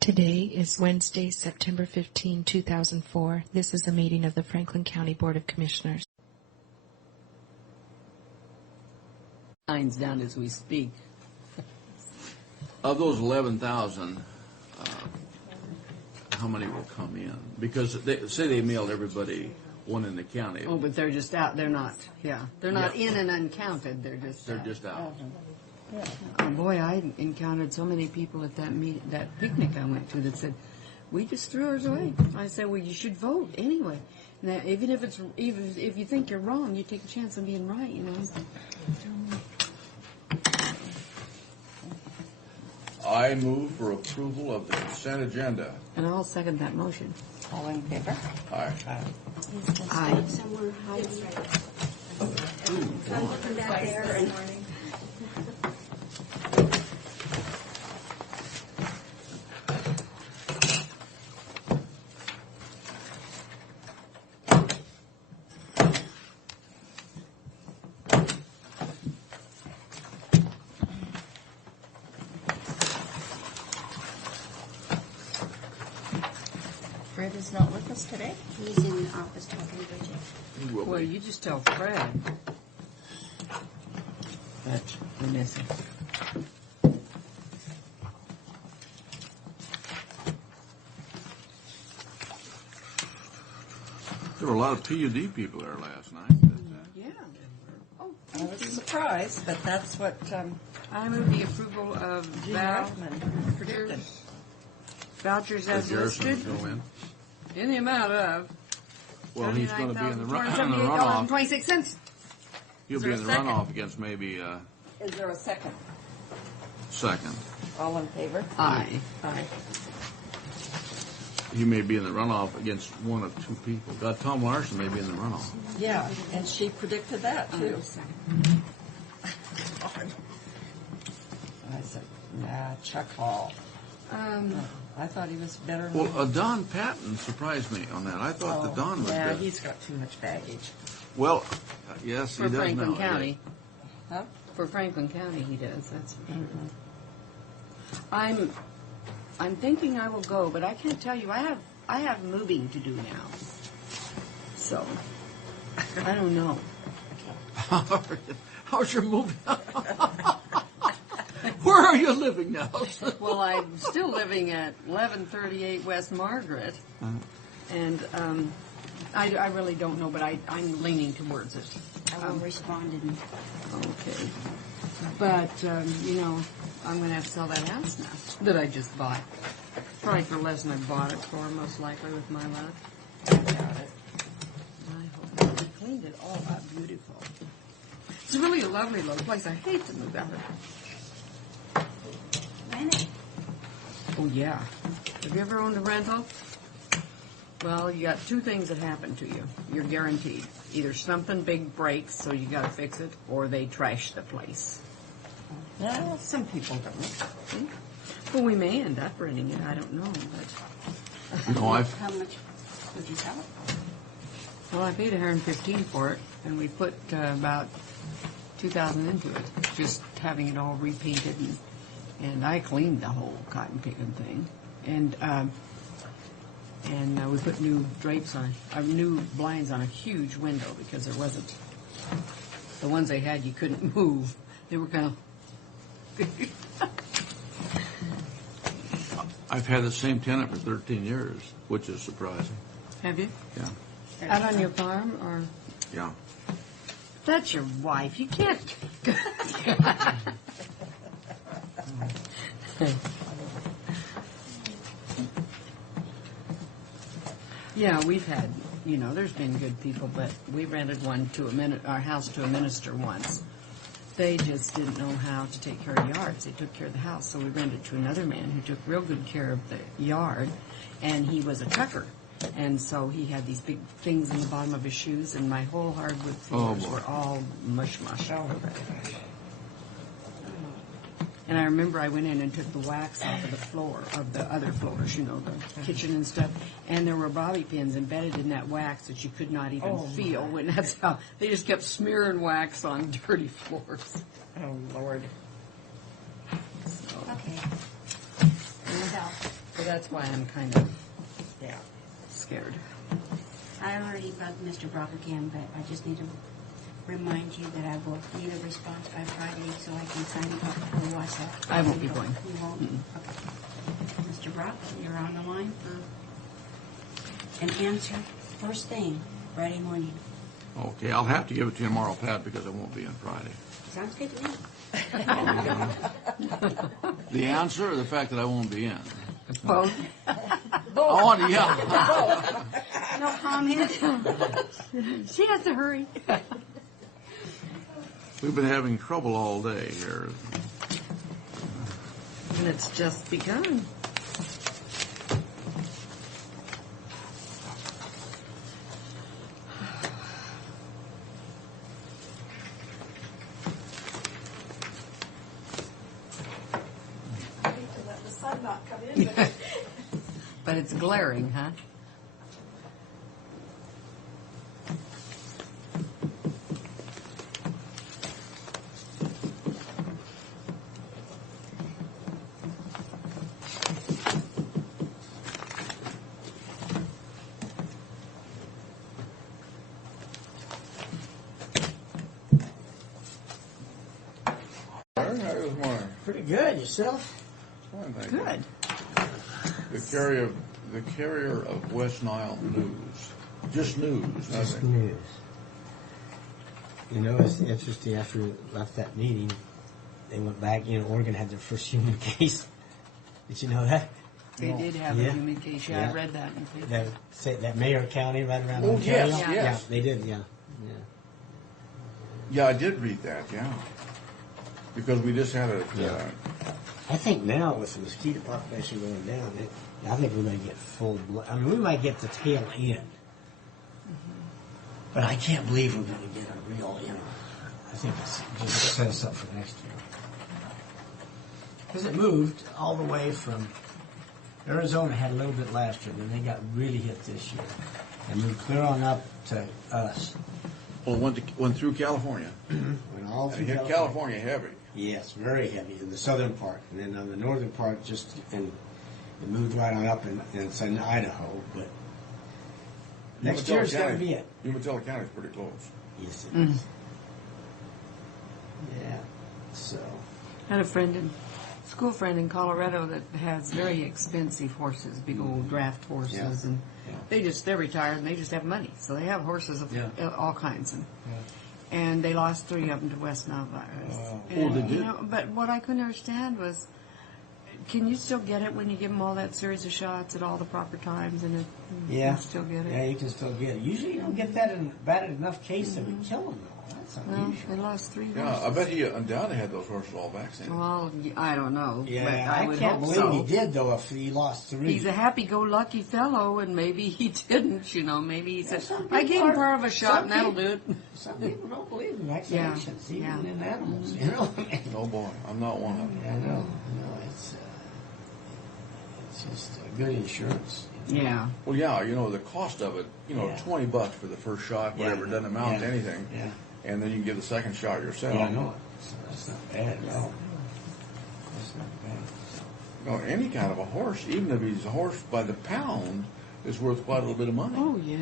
Today is Wednesday, September 15, 2004. This is a meeting of the Franklin County Board of Commissioners. Lines down as we speak. Of those 11,000, how many will come in? Because they mailed everybody one in the county. Oh, but they're just out. They're not. Yeah, they're not in and uncounted. They're just out. Yeah. Oh boy, I encountered so many people at that picnic I went to that said, "We just threw ours away." I said, "Well, you should vote anyway. Now, even if you think you're wrong, you take a chance of being right. You know." I move for approval of the consent agenda. And I'll second that motion. All in favor? Aye. Aye. Somewhere hiding. I'm looking back there and. Fred is not with us today. He's in the office talking to Bridget. He will Well, be. you just tell Fred that we're missing. There were a lot of PUD people there last night. Yeah. I was surprised, but that's what I move the approval of Gene Rothman predicted. vouchers as Garrison listed will go in. in the amount of Well, he's going to be in the runoff. $79.26. He'll Is be there in a the second? runoff against maybe Is there a second? second. All in favor? Aye. Aye. He may be in the runoff against one of two people. Tom Larson may be in the runoff. Yeah, and she predicted that too. I said, nah, Chuck Hall. I thought he was better than Well, Don Patton surprised me on that. I thought that Don was yeah, good. he's got too much baggage. Well, yes, he For does Franklin now. County. Huh? For Franklin County, he does. That's. I'm thinking I will go, but I can't tell you. I have moving to do now, so I don't know. How's your move? Where are you living now? Well, I'm still living at 1138 West Margaret, and I really don't know, but I'm leaning towards it. I will respond in. Okay. But, I'm going to have to sell that house now that I just bought. Probably for less than I bought it for, most likely, with my luck. I doubt it. I hope. I cleaned it all up beautiful. It's really a lovely little place. I hate to move out of it. Oh, yeah. Have you ever owned a rental? Well, you got two things that happen to you. You're guaranteed. Either something big breaks, so you got to fix it, or they trash the place. Yeah, some people don't. Well, we may end up renting it. I don't know, but No, How much would you sell it? well, I paid $115 for it, and we put about $2,000 into it, just having it all repainted, and I cleaned the whole cotton picking thing, and we put new drapes on, new blinds on a huge window because there wasn't. The ones they had, you couldn't move. They were kind of. I've had the same tenant for 13 years, which is surprising. Have you? Yeah. Out on your farm, or? Yeah. That's your wife. You can't. Yeah, we've had, there's been good people, but we rented our house to a minister once. They just didn't know how to take care of yards. They took care of the house, so we rented to another man who took real good care of the yard, and he was a trucker. And so he had these big things in the bottom of his shoes, and my whole hardwood floors were all mush. And I remember I went in and took the wax off of the floor, of the other floors, the kitchen and stuff. And there were bobby pins embedded in that wax that you could not even feel. When that's how they just kept smearing wax on dirty floors. Oh, Lord. Okay. So that's why I'm kind of Yeah. scared. I already bugged Mr. Brock again, but I just need to remind you that I will need a response by Friday so I can sign it off and watch that. I won't be going. You won't? Okay. Mr. Brock, you're on the line for an answer first thing Friday morning. Okay, I'll have to give it to you tomorrow, Pat, because I won't be in Friday. Sounds good to me. The answer or the fact that I won't be in? Both. Oh, yeah. No comment. She has to hurry. We've been having trouble all day here. And it's just begun. But it's glaring, huh? Larry, how was mine? Pretty good. Yourself? Fine, thank you. Good. The carrier of West Nile News. Just news, Just nothing. news. You know, it's interesting. After we left that meeting, they went back. You know, Oregon had their first human case. Did you know that? They did have a Yeah. human case. Yeah, Yeah. I read that in the paper. That Mayor County right around Oh, Ontario. yes, Yeah. yes. Yeah, they did. Yeah, yeah. Yeah, I did read that, yeah. Because we just had a, I think now with the mosquito population going down, I think we're going to get full blood. I mean, we might get the tail end, but I can't believe we're going to get a real. You know, I think it's just set us up for next year because it moved all the way from Arizona had a little bit last year, then they got really hit this year, and moved clear on up to us. well, went through California. Went all And through hit California heavy. Yes, very heavy in the southern part, and then on the northern part, just and it moved right on up in it's in Idaho. But next Umatilla year's going to County- be it. Umatilla County's pretty close. Yes, it is. Yeah. So I had a school friend in Colorado that has very expensive horses, big old draft horses, Yeah. and Yeah. they're retired and they just have money, so they have horses of Yeah. all kinds, and they lost 3 of them to West Nile virus. Wow. And, Oh, they did? You know, but what I couldn't understand was, can you still get it when you give them all that series of shots at all the proper times, and you can still get it? Yeah, you can still get it. Usually, you don't get that in bad enough case that would kill them. Though. That's Well, unusual. they lost 3 Yeah, horses. I bet he undoubtedly had those horses all vaccinated. Well, I don't know, but Yeah, I would can't hope believe so. he did though. If he lost 3, He's a happy-go-lucky fellow, and maybe he didn't. You know, maybe he said, some "I people gave him are- part of a shot, some and that'll people- do it." Some people don't believe in vaccinations, Yeah, even yeah. in animals. You know. Oh boy, I'm not one of them. Yeah, no, it's just good insurance. Yeah. Well, yeah, you know, the cost of it, you know, Yeah. $20 for the first shot, whatever, Yeah. doesn't amount to Yeah. anything. Yeah. And then you can get the second shot yourself. Yeah, I know it. So that's not bad at all. That's not bad. You know, any kind of a horse, even if he's a horse by the pound, is worth quite a little bit of money. Oh, yeah.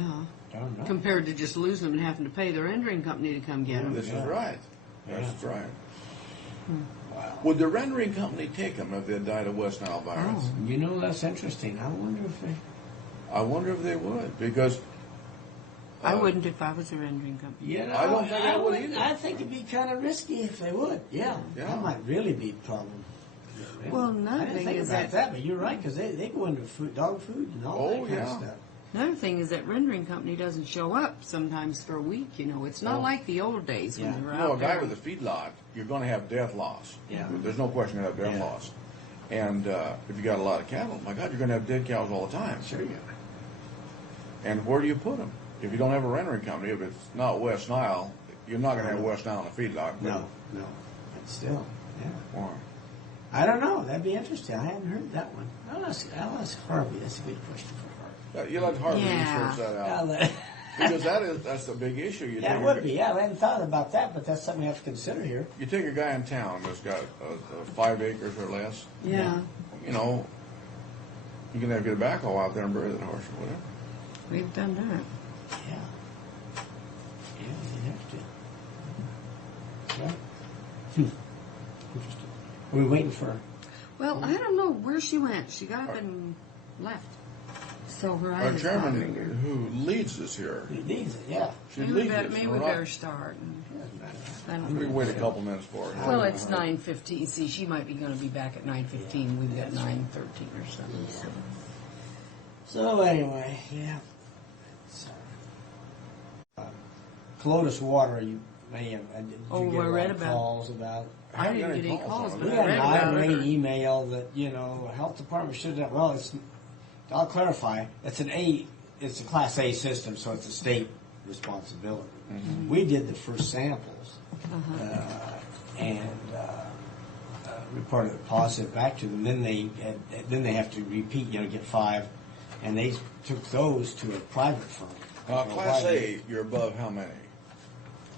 I don't know. Compared to just losing them and having to pay the rendering company to come get them. This is right. That's right. Wow. Would the rendering company take them if they died of West Nile virus? Oh. You know, that's interesting. I wonder if they. I wonder if they would, because I wouldn't if I was a rendering company. You know, I don't think I would either. I think it'd be kind of risky if they would. Yeah. Yeah. That might really be a problem. Well, another I didn't thing think is about that but you're right, because they go into food, dog food and all Oh, that kind yeah. of stuff. another thing is that rendering company doesn't show up sometimes for a week. You know, it's not Oh. like the old days when Yeah. they were you know, out a guy there. with a feedlot, you're going to have death loss. Yeah. There's no question you're going to have death Yeah. loss. And if you got a lot of cattle, my God, you're going to have dead cows all the time. Sure, yeah. And where do you put them? If you don't have a rendering company, if it's not West Nile, you're not going to have West Nile in a feedlot. but- No. But still, yeah. Or- I don't know. That'd be interesting. I hadn't heard that one. I'll ask Harvey. That's a good question for Harvey. You let Harvey Yeah. research that out. I'll let- Because that's a big issue. You Yeah, take it would be. Yeah, I hadn't thought about that, but that's something we have to consider here. You take a guy in town that's got 5 acres or less. Yeah. You know, You can have get a backhoe out there and bury that horse or whatever. We've done that. Yeah. Yeah, you have to. Yeah. Interesting. Are we waiting for her? Well, I don't know where she went. She got up and left. So her Our eyes chairman who leads this here, It needs it, yeah. she Maybe we leads better, it. maybe so we we're better not- start. I don't We know. wait a couple minutes for her. Well, it's 9:15. See, she might be going to be back at 9:15. We've got 9:13 or something. So. So anyway, yeah. So, Colotus Water, you may have. Did you Oh, get I a read lot of about- calls about? I didn't get any calls, on but it. We I got read an about irate it. email that health department should have. Well, I'll clarify. It's a Class A system, so it's a state responsibility. Mm-hmm. We did the first samples, and reported it positive back to them. Then they have to repeat. Get 5, and they took those to a private firm. Class A, you're above how many?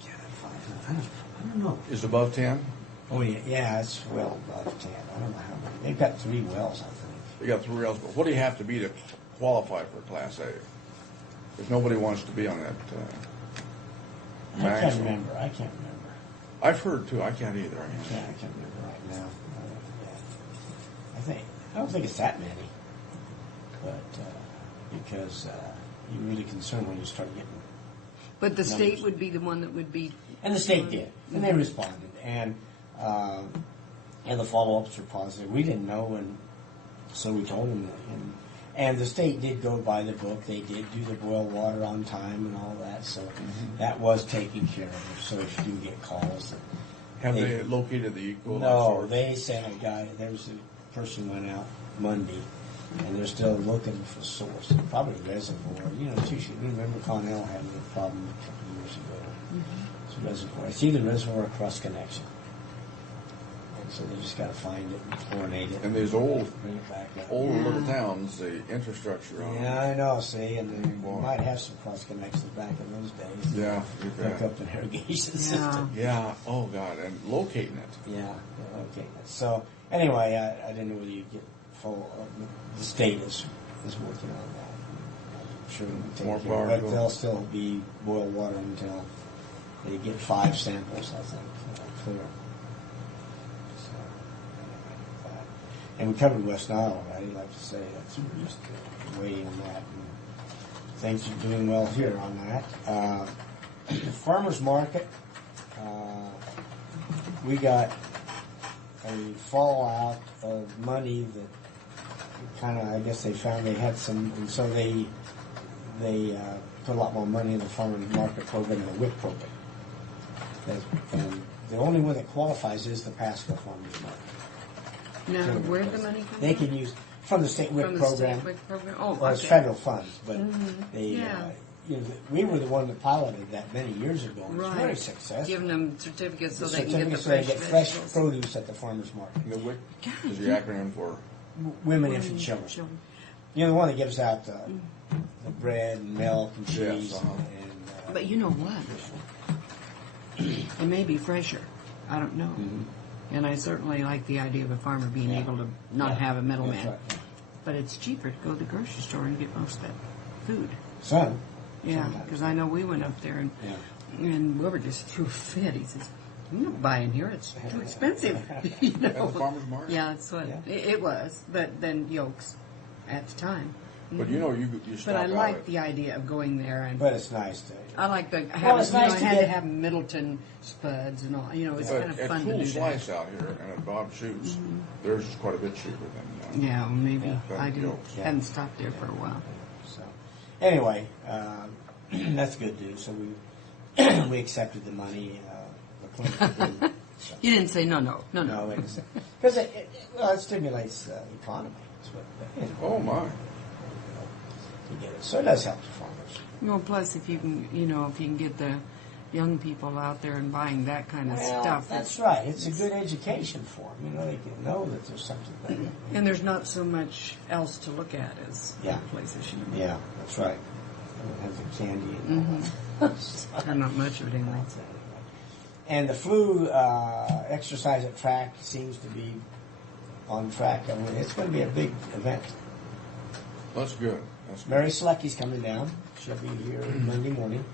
Yeah, 5. I don't know. Is above 10? Oh yeah, it's well above 10. I don't know how many. They've got 3 wells, I think. You got 3 else, but what do you have to be to qualify for Class A? If nobody wants to be on that I can't maximum. remember. I've heard too. I can't either. I can't remember right now. I don't think it's that many, but because you're really concerned when you start getting. But the state Numbers. would be the one that would be. And the state did, and they responded, and the follow-ups were positive. We didn't know, and so we told them that. And the state did go by the book. They did do the boil water on time and all that, so that was taken care of. So if you do get calls, Have they located the equal? no, they sent a guy. There was a person went out Monday, and they're still looking for source. Probably reservoir. Too. You remember Connell having a problem a couple of years ago. It's a reservoir. It's either reservoir or cross connection. And so they just got to find it and chlorinate it And these old bring it back up. little towns, the infrastructure on Yeah, I know. See, and they Boy. might have some cross connections back in those days. Yeah, you Hook bet. up an irrigation system. Yeah. Oh God, and locating it. Yeah, okay. So anyway, I didn't know whether you get full. The state is working on that. I'm sure it'll take More care of power it, to but them. they'll still be boiled water until they get 5 samples, I think, clear. So, anyway, and we covered West Nile already. I'd like to say that's just waiting on that. And things are doing well here on that. The farmers market. We got a fallout of money that kind of, I guess they found they had some, and so they put a lot more money in the farmers market program, the WIC program. And the only one that qualifies is the Pasco Farmers Market. Now, where'd the money come They from? can use from the state WIC From the program. state WIC program? Oh, Well, it's okay. federal funds, but they, Yeah. we were the one that piloted that many years ago. It was Right. very successful. Giving them certificates so The they can get the certificates so they fresh get fresh vegetables. produce at the farmers market. And the WIC is the acronym for. Women, infant, children. The one that gives out the bread and milk and cheese. Yes, And, But you know what? It may be fresher. I don't know. And I certainly like the idea of a farmer being able to not have a middleman. That's right, yeah. But it's cheaper to go to the grocery store and get most of that food. Some. Yeah, Sometimes. because I know we went up there and Wilbur just threw a fit. He says, "I'm not buying here. It's too expensive." You know? At the farmer's market? Yeah, that's what Yeah. it was. But then yolks at the time. But you stop But I out like at- the idea of going there and. But it's nice to. I like the it's nice to I had get- to have Middleton spuds and all. It's But kind of at fun Cool to do Slice that. out here and at Bob Shoes, theirs is quite a bit cheaper than. Yeah, well, maybe Yeah. I didn't Yolks. hadn't stopped there for a while. So, anyway, that's good news. So we accepted the money. The clinic did. So, You didn't say no. no, because it stimulates the economy. That's what, Oh my! to get it. So it does help the farmers. Well, plus if you can get the young people out there and buying that kind of stuff. That's right. It's a good education for them. They can know that there's something there. And there's not so much else to look at as Yeah. other places. Yeah, that's right. It has the candy and all that. There's not much of it anyway. And the flu exercise at track seems to be on track. I mean, it's going to be a big event. That's good. That's good. Mary Selecky's coming down. She'll be here Monday morning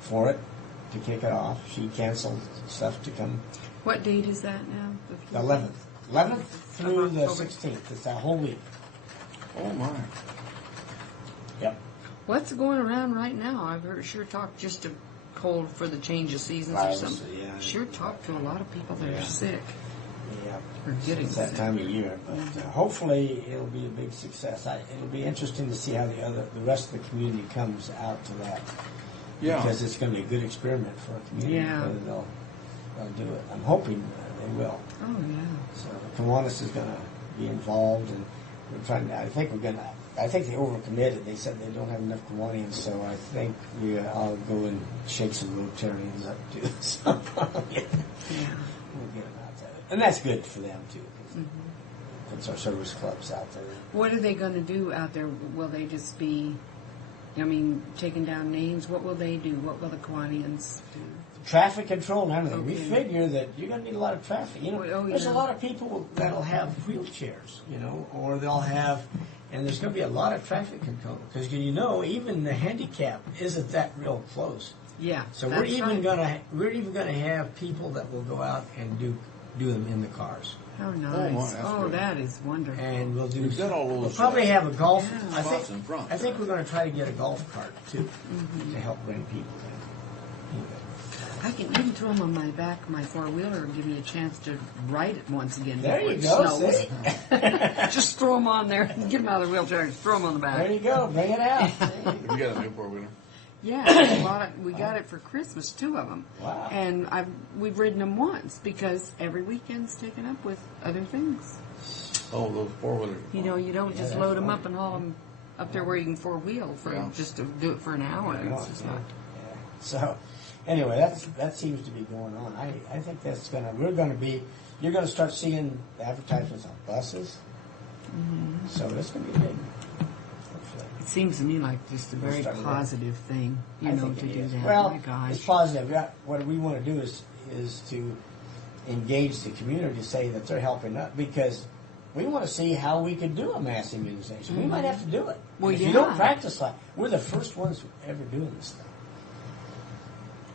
for it, to kick it off. She canceled stuff to come What date is that now? the 11th. 11th through the October. 16th. It's a whole week. Oh my. Yep. What's going around right now? I've heard sure talk just a cold for the change of seasons or Virus, something. yeah. Sure talk to a lot of people that Yeah. are sick Yeah. or getting It's that sick. time of year, but hopefully it'll be a big success. It'll be interesting to see how the rest of the community comes out to that. Yeah. Because it's going to be a good experiment for our community. Yeah. Whether they'll do it. I'm hoping they will. Oh yeah. So Kiwanis is going to be involved, and we're trying to. I think they overcommitted. They said they don't have enough Kiwanians, so I think I'll go and shake some Rotarians up too. So Yeah. we'll get them out there, and that's good for them too. 'Cause it's our service clubs out there. What are they going to do out there? Will they just be, taking down names? What will they do? What will the Kiwanians do? Traffic control and everything. We Okay. figure that you're going to need a lot of traffic. Oh, There's yeah. a lot of people that'll have wheelchairs, or they'll have, and there's going to be a lot of traffic control because even the handicap isn't that real close. Yeah. So that's we're even right. going to have people that will go out and do them in the cars, How my, nice. that's Oh, great. that is wonderful. and we'll do. We've got all those We'll probably have a golf. Yeah. I spots think. in front. I think we're going to try to get a golf cart too to help bring people in. I can even throw them on my back of my four-wheeler and give me a chance to ride it once again. There before you it go. snows. See? Just throw them on there. Get them out of the wheelchair and throw them on the back. There you go. Bring it out. You got a new four-wheeler? Yeah, we got it for Christmas, 2 of them. Wow. And we've ridden them once because every weekend's taken up with other things. Oh, those four-wheelers. You don't just Yeah, load them that's up and haul them up there where you can four-wheel just to do it for an hour. It's just not. Yeah. So, anyway, that seems to be going on. I think you're going to start seeing advertisements on buses. Mm-hmm. So it's going to be big. Hopefully. It seems to me like just a We'll very start with positive thing, I to think it do is. that. Well, My gosh. it's positive. What we want to do is to engage the community to say that they're helping us because we want to see how we could do a mass immunization. We might have to do it. Well, And if you yeah. don't practice like we're the first ones ever doing this thing.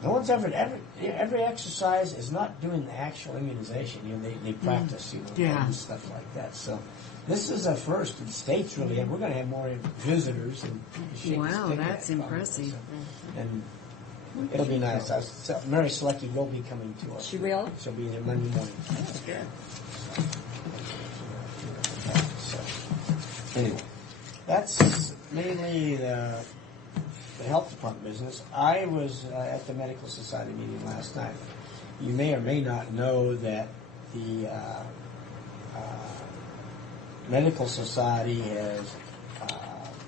No one's every exercise is not doing the actual immunization. They practice, Yeah. and stuff like that. So this is a first in the States, really, and we're going to have more visitors and shake the Wow, stick at that's it, impressive. so, and it'll be nice. Mary Selecki will be coming to us. She will? She'll be there Monday morning. That's good. So, anyway, that's mainly the health department business. I was at the Medical Society meeting last night. You may or may not know that the Medical Society has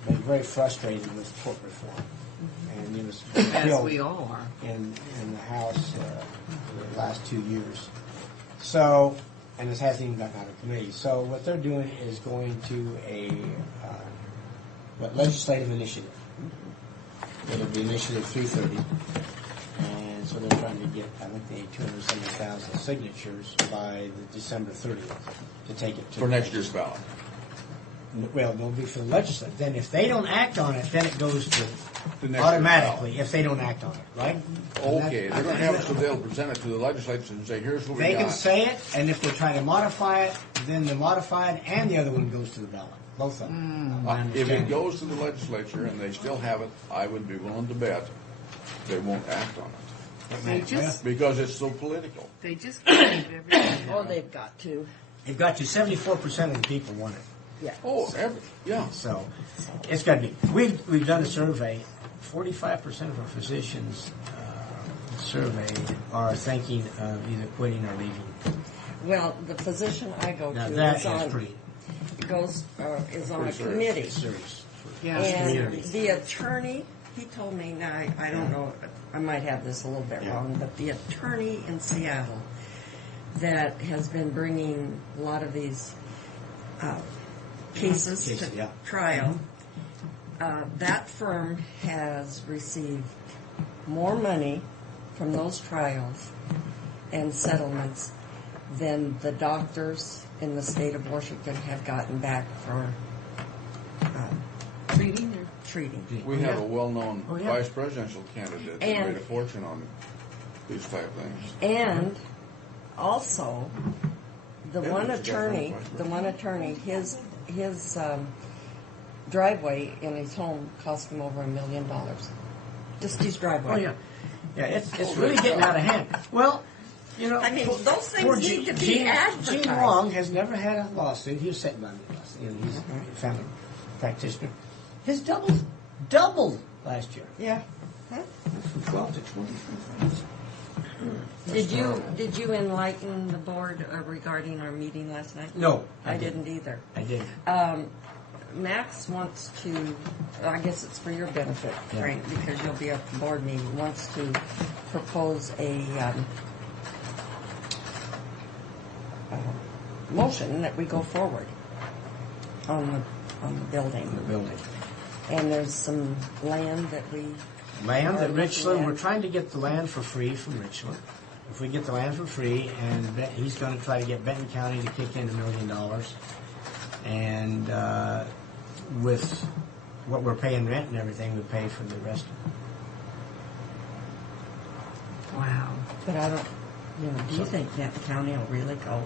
been very frustrated with tort reform. And it was As killed we all are. in the House the last 2 years. So, and this hasn't even gotten out of committee. So what they're doing is going to a legislative initiative. It'll be Initiative 330. And so they're trying to get, I think they need 270,000 signatures by the December 30th to take it to For next year's ballot. Well, it'll be for the legislature. Then if they don't act on it, then it goes to The next automatically year's if they don't act on it, right? Okay, they're going to have it so they'll present it to the legislature and say, here's what we They got. can say it, and if they try to modify it, then the modified and the other one goes to the ballot. Both of them. My If it understanding. goes to the legislature and they still have it, I would be willing to bet they won't act on it. They just Because it's so political. they just crave everything. Oh, they've got to. They've got to 74% of the people want it. Yeah. Oh, yeah. So it's got to be. We've done a survey. 45% of our physicians surveyed are thinking of either quitting or leaving. Well, the physician I go Now to that is is pretty is on a serious. committee. serious. Yeah. And Community. the attorney, he told me, now I don't know, I might have this a little bit Yeah. wrong, but the attorney in Seattle that has been bringing a lot of these cases Cases, to yeah. trial, that firm has received more money from those trials and settlements than the doctors in the state of Washington have gotten back for Treating or treating. We have a well-known Oh, yeah. vice presidential candidate that And- made a fortune on these type things. And also, the Yeah, one but you got attorney, his driveway in his home cost him over $1 million. Just his driveway. Oh, yeah. Yeah, it's really getting out of hand. Well, you know, I mean, those things poor need to be Gene advertised. Long has never had a lawsuit. He was sitting by me last year. He's a family practitioner. His doubled last year. Yeah. From 12 to 20. Did you enlighten the board regarding our meeting last night? No, I didn't either. I didn't. Max wants to, I guess it's for your benefit, Yeah. Frank, because you'll be at the board meeting, wants to propose a motion that we go forward on the building. The building. And there's some land that we... Land are at looking Richland, at. we're trying to get the land for free from Richland. If we get the land for free, and he's going to try to get Benton County to kick in $1 million. And with what we're paying rent and everything, we pay for the rest of it. wow. But I don't, do you think Benton County will really go?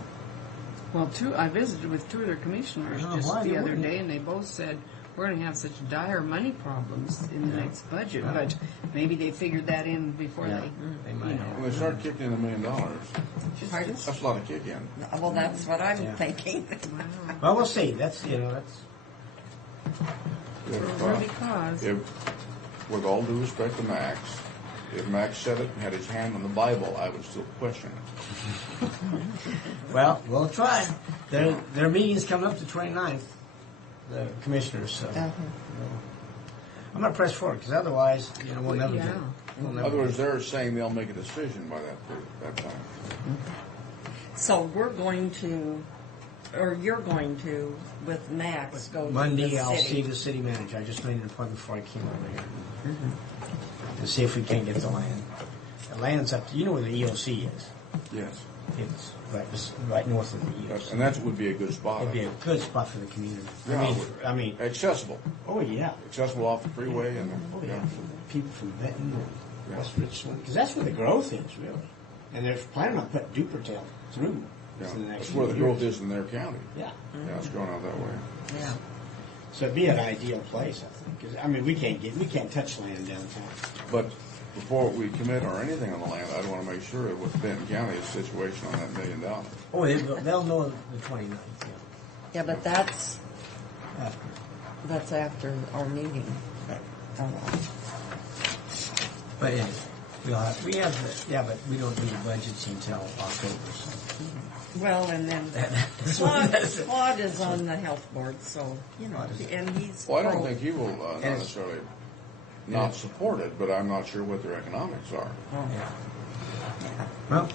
Well, I visited with two of their commissioners Oh, just why the they other wouldn't? day, and they both said we're going to have such dire money problems in the next budget. But maybe they figured that in before Yeah, they they might have. When they start kicking in $1 million, Pardon? that's a lot of kick in. Well, that's what I'm Yeah. thinking. Well, we'll see. That's. If, with all due respect to Max, if Max said it and had his hand on the Bible, I would still question it. Well, we'll try. Their meeting's coming up the 29th, the commissioners. So I'm going to press forward because otherwise, we'll never get it. We'll In never other words, get it. they're saying they'll make a decision by that time. So we're going to, or you're going to, with Max, go to Monday, the I'll see city. the city manager. I just made an appointment before I came over here to see if we can get the land. The land's up. You know where the EOC is? Yes. It's right north of the EOC. And that would be a good spot. It'd be a good spot for the community. Yeah, I mean, accessible. oh yeah. Accessible off the freeway and Oh yeah, people from Benton and West Richland, because that's where the growth is really, and they're planning on putting Dupertail through. Yeah, in the next that's where the few growth years. is in their county. Yeah, Yeah, it's going out that way. Yeah. so it'd be an ideal place, I think. 'Cause, I mean, we can't touch land downtown. But before we commit or anything on the land, I'd want to make sure what Benton County's situation on that $1 million. Oh, they'll know the 29th. Yeah, but that's Yeah. after our meeting. Oh, But anyway, but we don't do the budgets until October. So. well, and then That's what that is. Claude is on the health board, so, and he's... Well, I don't pro- think he will not Yes. necessarily not support it, but I'm not sure what their economics are. Oh. Yeah. Well,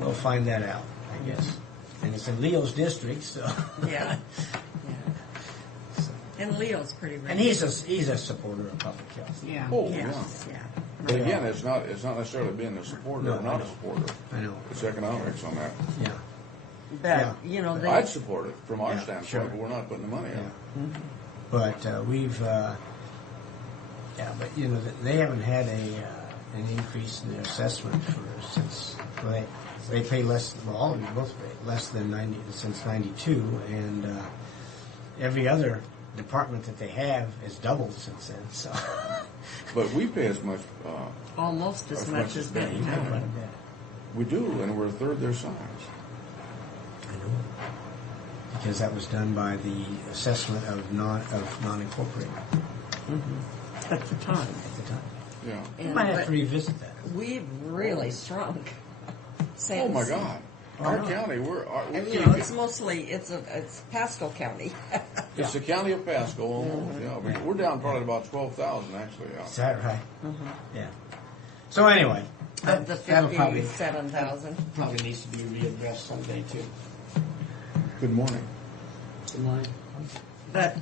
we'll find that out, I guess. And it's in Leo's district, so. Yeah. And Leo's pretty ready. And he's a supporter of public health. Yeah. Oh, Yes, yeah. But again, it's not necessarily being a supporter No, or I not know. a supporter. I know. It's economics on that. Yeah. But, Yeah. they... I'd support it from our Yeah, standpoint, sure. but we're not putting the money Yeah. out. But we've, but they haven't had an increase in their assessment since they pay less. Well, all of you both pay less than 90 since '92, and every other department that they have has doubled since then. So But we pay as much, Almost as much as Benton Yeah, County. quite a bit. we do, and we're a third their size. I know. Because that was done by the assessment of non-incorporated At the time. at the time. Yeah. You might have to revisit that. We've really shrunk. Since, Oh my God. Our know. county, we And, can't it's mostly, it's Pasco County. It's the county of Pasco. Almost, yeah. We're down probably about 12,000 actually. Is that right? Yeah. So anyway, Of the that'll probably 57,000. needs to be readdressed someday too. Good morning. But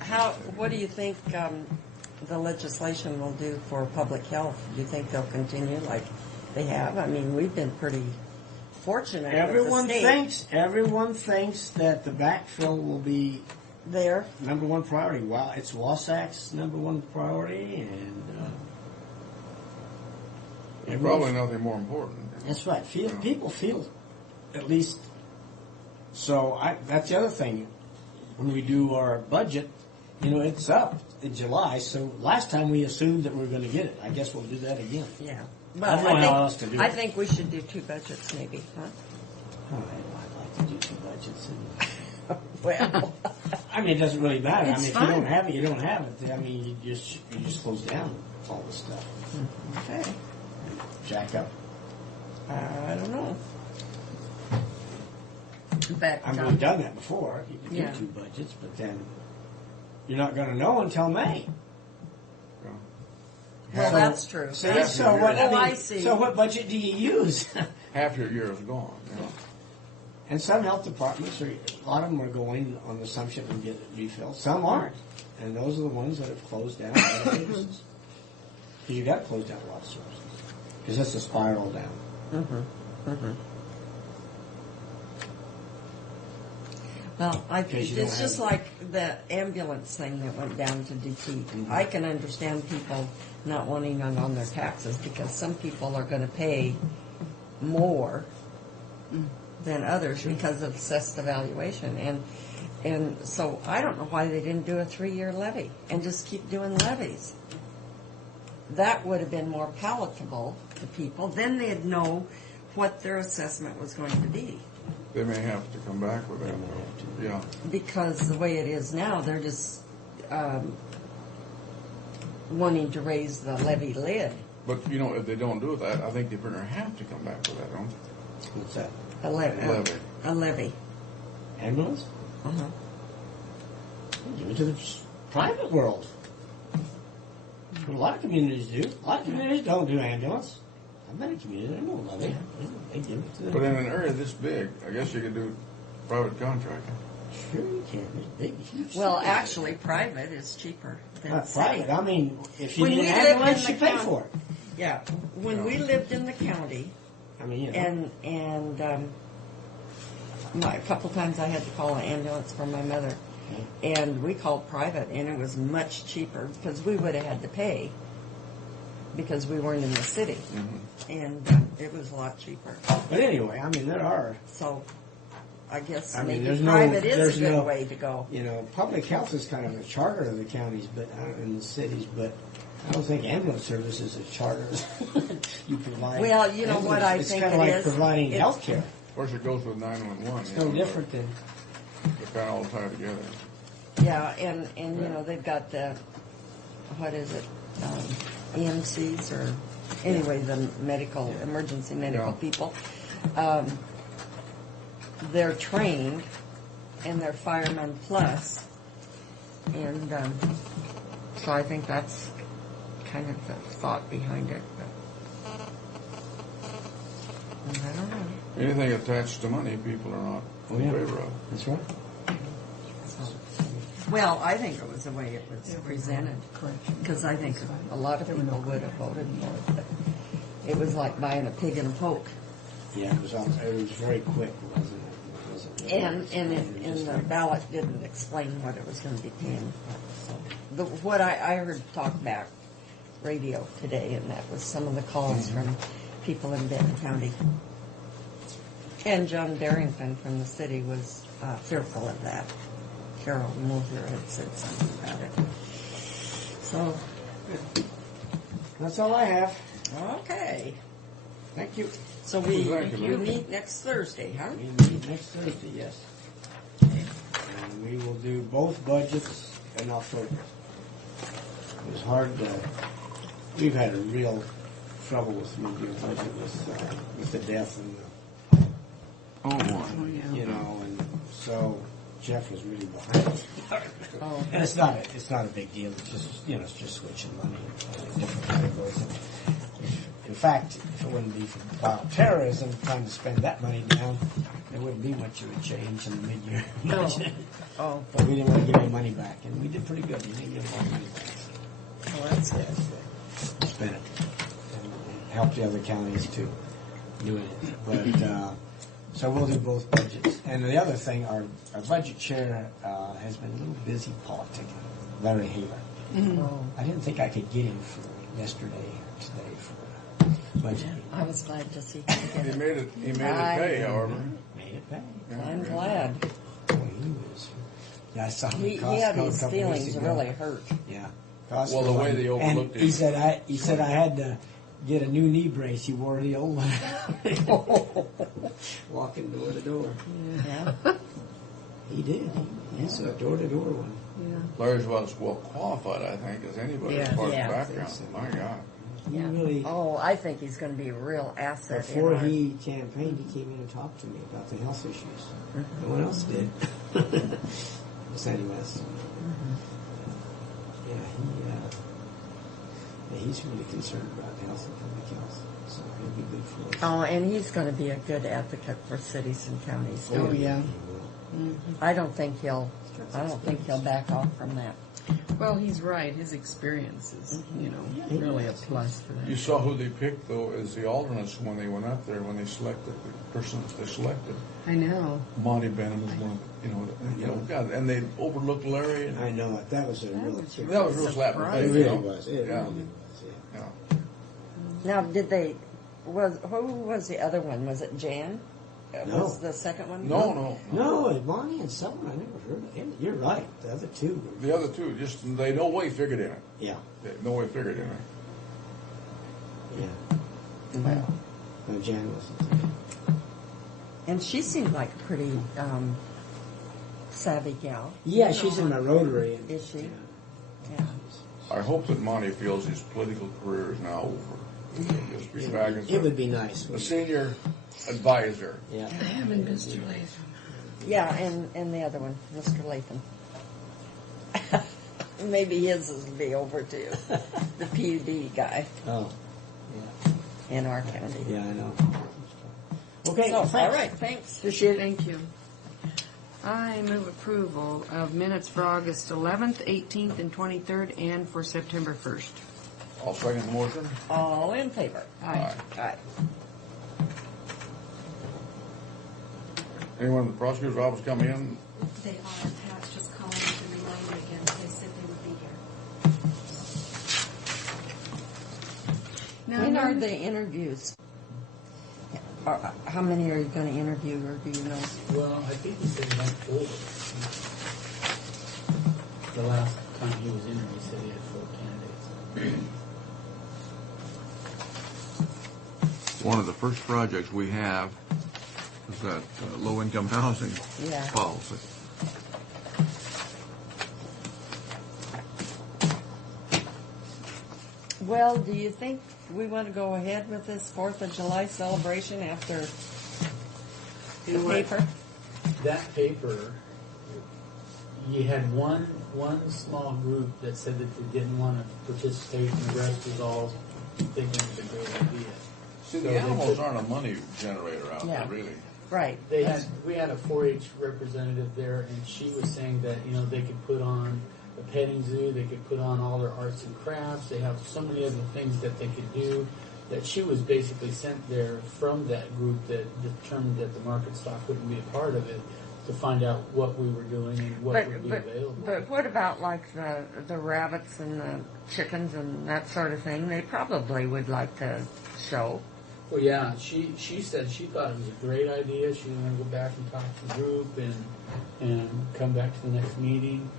what do you think the legislation will do for public health? Do you think they'll continue like they have? I mean, we've been pretty fortunate with Everyone the state. everyone thinks that the backfill will be There. number one priority. Well, it's Wasatch's number one priority, and There's probably nothing more important. that's right. People feel, at least. So that's the other thing. When we do our budget, it's up in July. So last time we assumed that we were going to get it. I guess we'll do that again. Yeah. I don't know how else to do I it. think we should do 2 budgets, maybe, huh? All right, I'd like to do 2 budgets. Well, I mean, it doesn't really matter. It's I mean, fine. if you don't have it, you don't have it. I mean, you just close down all this stuff. okay. Jack up. I don't know. But, I've really done that before. You can Yeah. do 2 budgets, but then you're not going to know until May. well, So- that's true. See, Half so your what? year. I see. So what budget do you use? Half your year is gone. And some health departments, a lot of them are going on the assumption we get it refilled. Some aren't, and those are the ones that have closed down a lot of services. Because you got to close down a lot of services because it's a spiral down. Well, Because you don't it's just have- like the ambulance thing that went down to defeat. I can understand people not wanting it on their taxes because some people are going to pay more than others because of assessed evaluation. And so I don't know why they didn't do a 3-year levy and just keep doing levies. That would have been more palatable to people. Then they'd know what their assessment was going to be. They may have to come back with that, though. Yeah. Because the way it is now, they're just wanting to raise the levy lid. But, if they don't do that, I think they're going to have to come back with that, don't they? What's that? A levy. Levy. A levy. Ambulance? Uh-huh. Give it to the private world. What a lot of communities do. A lot of communities don't do ambulance. I've been in communities, they don't love it. They give it to But them. in an area this big, I guess you could do private contracting. Sure you can. There's big, huge Well, cities. actually, private is cheaper than Not city. private. I mean, if you When need an we lived in ambulance, the you pay county- for it. Yeah. When we lived in the county, I mean, and a couple times I had to call an ambulance for my mother, and we called private, and it was much cheaper because we would have had to pay because we weren't in the city, and it was a lot cheaper. But anyway, I mean, there are, So I guess I mean, maybe there's no- private is there's a good no- way to go. public health is kind of a charter of the counties, but in the cities, but I don't think ambulance service is a charter. You provide. Well, you know what I it's think kind of it like is? providing It's- health care. Of course, it goes with 911. It's no different than. They're kind of all tied together. Yeah, and they've got the, what is it, EMCs or, anyway, the medical, emergency medical Yeah. people. They're trained, and they're firemen plus, and so I think that's kind of the thought behind it. But I don't know. Anything attached to money, people are not Oh, in yeah. favor of. That's right. Well, I think it was the way it was presented, because I think a lot of people would have voted for it, but it was like buying a pig in a poke. Yeah, it was very quick, wasn't it? It wasn't really- And the ballot didn't explain what it was going to be paying. So, what I heard talkback radio today, and that was some of the calls from people in Benton County. And John Barrington from the city was fearful of that. Carol Moser had said something about it. So, That's all I have. okay. Thank you. So Thank you, you Lou. meet next Thursday, huh? We meet next Thursday, yes. And we will do both budgets in October. It was hard to, we've had a real trouble with mid-year budget with the death and Oh, boy. and so Jeff was really behind us. Oh. And it's not a big deal. It's just, it's just switching money in different categories. In fact, if it wouldn't be for bioterrorism, trying to spend that money down, there wouldn't be much of a change in the mid-year budget. Oh, But we didn't want to give any money back, and we did pretty good. We didn't give a lot of money back. well, that's good. Spent it and helped the other counties too doing it. But So we'll do both budgets. And the other thing, our budget chair has been a little busy politicking, Larry Haler. Oh, I didn't think I could get him for yesterday or today for budget. I was glad to see him He again. made it pay, however. Made it back. I'm glad. Boy, he was. Yeah, I saw him He at Costco had a his couple feelings weeks ago. really hurt. Yeah. Costco. Well, the way they overlooked and he it. said I had to get a new knee brace. He wore the old one. Walking door to door. Yeah. He did. He's a door to door one. Larry's about as well qualified, I think, as anybody as far as Yeah. background. I think so. My God. He Yeah. really. Oh, I think he's going to be a real asset. in Before our- he campaigned, he came in and talked to me about the health issues. No one else did. Sandy West. Yeah, he's really concerned about the health of public health. So he'll be good for us. Oh, and he's going to be a good advocate for cities and counties. Oh, yeah. He will. I don't think he'll back off from that. Well, he's right. His experience is, really a plus for You that. saw who they picked, though, as the alternates when they went up there, when they selected the person that they selected. I know. Monty Benham was one of the, God, and they overlooked Larry. And I know it. That was a real was kick. that was real slap in the It face, really you know? was. It Yeah. really was. Yeah. Yeah. Now, who was the other one? Was it Jan? No. Was the second one? No. No, Bonnie and someone I never heard of. You're right. The other two. The other two, just, they no way figured in it. Yeah. They no way figured in it. Yeah. Well, No, Jan wasn't. and she seemed like a pretty savvy gal. Yeah, she's in my Rotary. And, Is she? Yeah. Yeah. I hope that Monty feels his political career is now over. He'll just be back as It would be nice. a senior advisor. Yeah. Him and Mr. Latham. Yeah, and the other one, Mr. Latham. Maybe his will be over too. The PUD guy Oh. in our county. Yeah, I know. Okay. So, all thanks. right, thanks. Appreciate it. Thank you. I move approval of minutes for August 11th, 18th, and 23rd, and for September 1st. I'll second the motion. All in favor? Aye. Aye. Anyone in the prosecutor's office come in? They are. Pat's just calling to remind me again. They said they would be here. When are the interviews? How many are you going to interview, or do you know? Well, I think he said he went over. The last time he was in, he said he had 4 candidates. One of the first projects we have is that low-income housing Yeah. policy. Well, do you think we want to go ahead with this 4th of July celebration after You know the what? paper? That paper, you had one small group that said that they didn't want to participate, and the rest was all thinking it was a great idea. See, So the they animals put- aren't a money generator out Yeah. there, really. Right. We had a 4-H representative there, and she was saying that they could put on a petting zoo, they could put on all their arts and crafts. They have so many other things that they could do. That she was basically sent there from that group that determined that the market stock wouldn't be a part of it, to find out what we were doing and what would be available. But what about like the rabbits and the chickens and that sort of thing? They probably would like to show. Well, yeah, she said she thought it was a great idea. She was going to go back and talk to the group and come back to the next meeting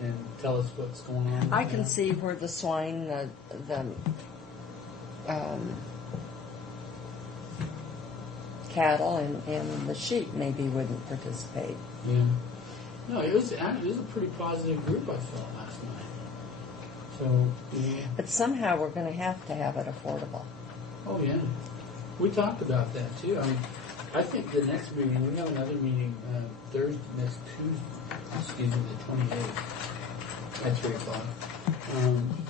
and tell us what's going on. with I can that. see where the swine, the cattle and the sheep maybe wouldn't participate. Yeah. No, it was a pretty positive group I felt last night. So, yeah. But somehow we're going to have it affordable. Oh, yeah. We talked about that, too. I mean, I think the next meeting, we have another meeting next Tuesday, the 28th, at 3 o'clock,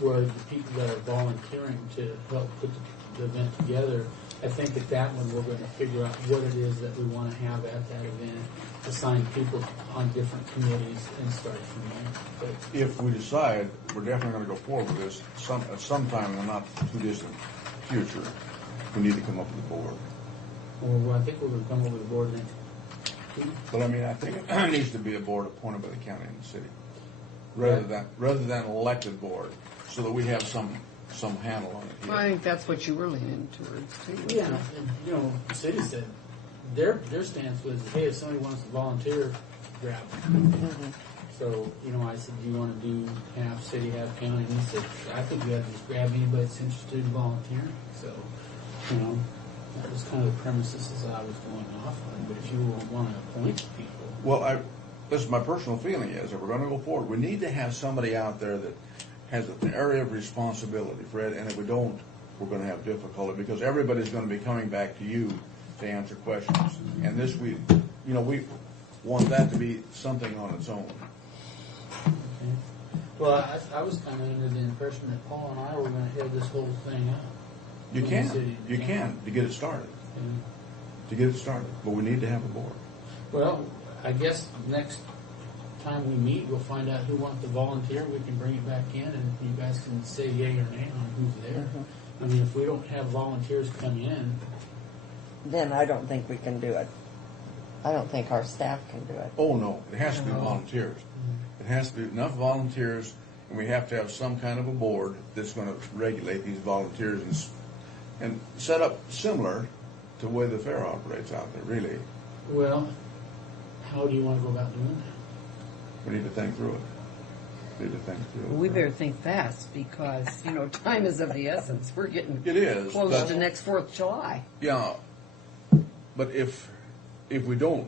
where the people that are volunteering to help put the event together, I think at that one we're going to figure out what it is that we want to have at that event, assign people on different committees, and start from there. But If we decide we're definitely going to go forward with this at some time in the not too distant future, we need to come up with a board. Or I think we're going to come over the board next week. But I mean, I think it needs to be a board appointed by the county and the city, rather than an elected board, so that we have some handle on it here. Well, I think that's what you were leaning towards, too. Yeah, and, you know, the city said, their stance was, hey, if somebody wants to volunteer, grab them. So, you know, I said, do you want to do half city, half county? And he said, I think we have to just grab anybody that's interested in volunteering. So, you know, that was kind of the premises as I was going off on. But if you want to appoint people. Well, this is my personal feeling is, if we're going to go forward, we need to have somebody out there that has an area of responsibility, Fred, and if we don't, we're going to have difficulty, because everybody's going to be coming back to you to answer questions. And this, we want that to be something on its own. Okay. Well, I was kind of under the impression that Paul and I were going to head this whole thing out. You From the can, city. to get it started, but we need to have a board. Well, I guess next time we meet, we'll find out who wants to volunteer. We can bring it back in, and you guys can say yay or nay on who's there. I mean, if we don't have volunteers come in, Then I don't think we can do it. I don't think our staff can do it. Oh, no, it has to be volunteers. It has to be enough volunteers, and we have to have some kind of a board that's going to regulate these volunteers and set up similar to the way the fair operates out there, really. well, how do you want to go about doing that? We need to think through it. We better think fast, because, you know, time is of the essence. We're getting It is. close but- to next 4th of July. Yeah, but if we don't,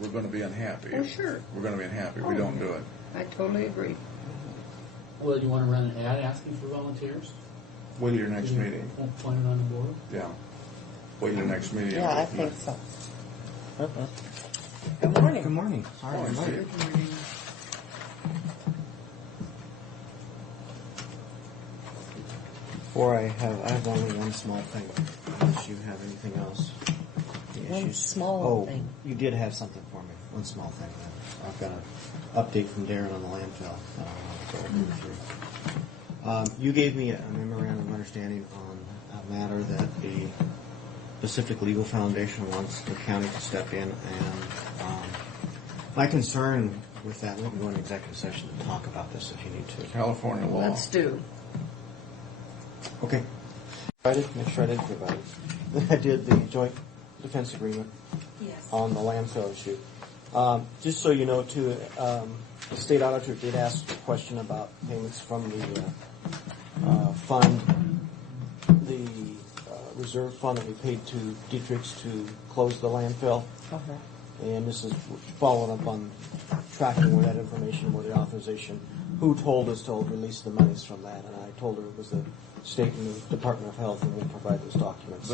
we're going to be unhappy. Oh, sure. We're going to be unhappy if we don't do it. I totally agree. Well, do you want to run an ad asking for volunteers? Wait till your next meeting. Point it on the board? Yeah. Wait till your next meeting. Yeah, I think so. Good morning. Good morning. Sorry, Morning, I'm late. Steve. I have only one small thing, unless you have anything else. Any One issues? small thing. You did have something for me, one small thing. I've got an update from Darren on the landfill that I want to go over with you. You gave me a memorandum of understanding on a matter that the Pacific Legal Foundation wants the county to step in, and my concern with that, we can go into executive session to talk about this if you need to. California law. Let's do. Okay. Make sure I didn't provide it. I did the joint defense agreement Yes. on the landfill issue. Just so you know, too, the state auditor did ask a question about payments from the fund, the reserve fund that we paid to Dietrich's to close the landfill. Uh-huh. And this is following up on tracking where that information, where the authorization, who told us to release the monies from that. And I told her it was the state and the Department of Health, and we'll provide those documents.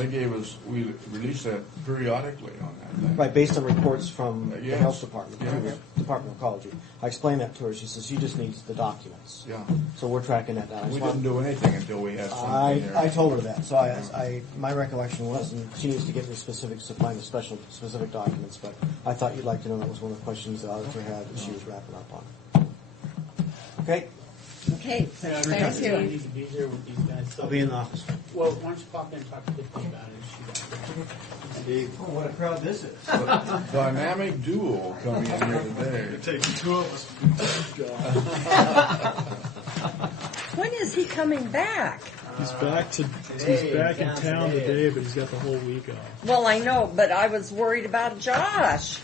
We release that periodically on that thing. Right, based on reports from the Yes. health department, Yeah. the Department of Ecology. I explained that to her. She says she just needs the documents. Yeah. So we're tracking that down. I We just want- didn't do anything until we had something there. I told her that. So my recollection was, and she needs to get me specifics to find the specific documents, but I thought you'd like to know that was one of the questions the auditor had that she was wrapping up on. Okay? Okay, Yeah, I thank you. need to be here with these guys. So, I'll be in the office. well, why don't you pop in and talk to Tiffany about it if she got Oh, what a crowd this is. Dynamic duo coming in here today. Taking two of us to do this job. When is he coming back? He's back in town today, but he's got the whole week off. Well, I know, but I was worried about Josh.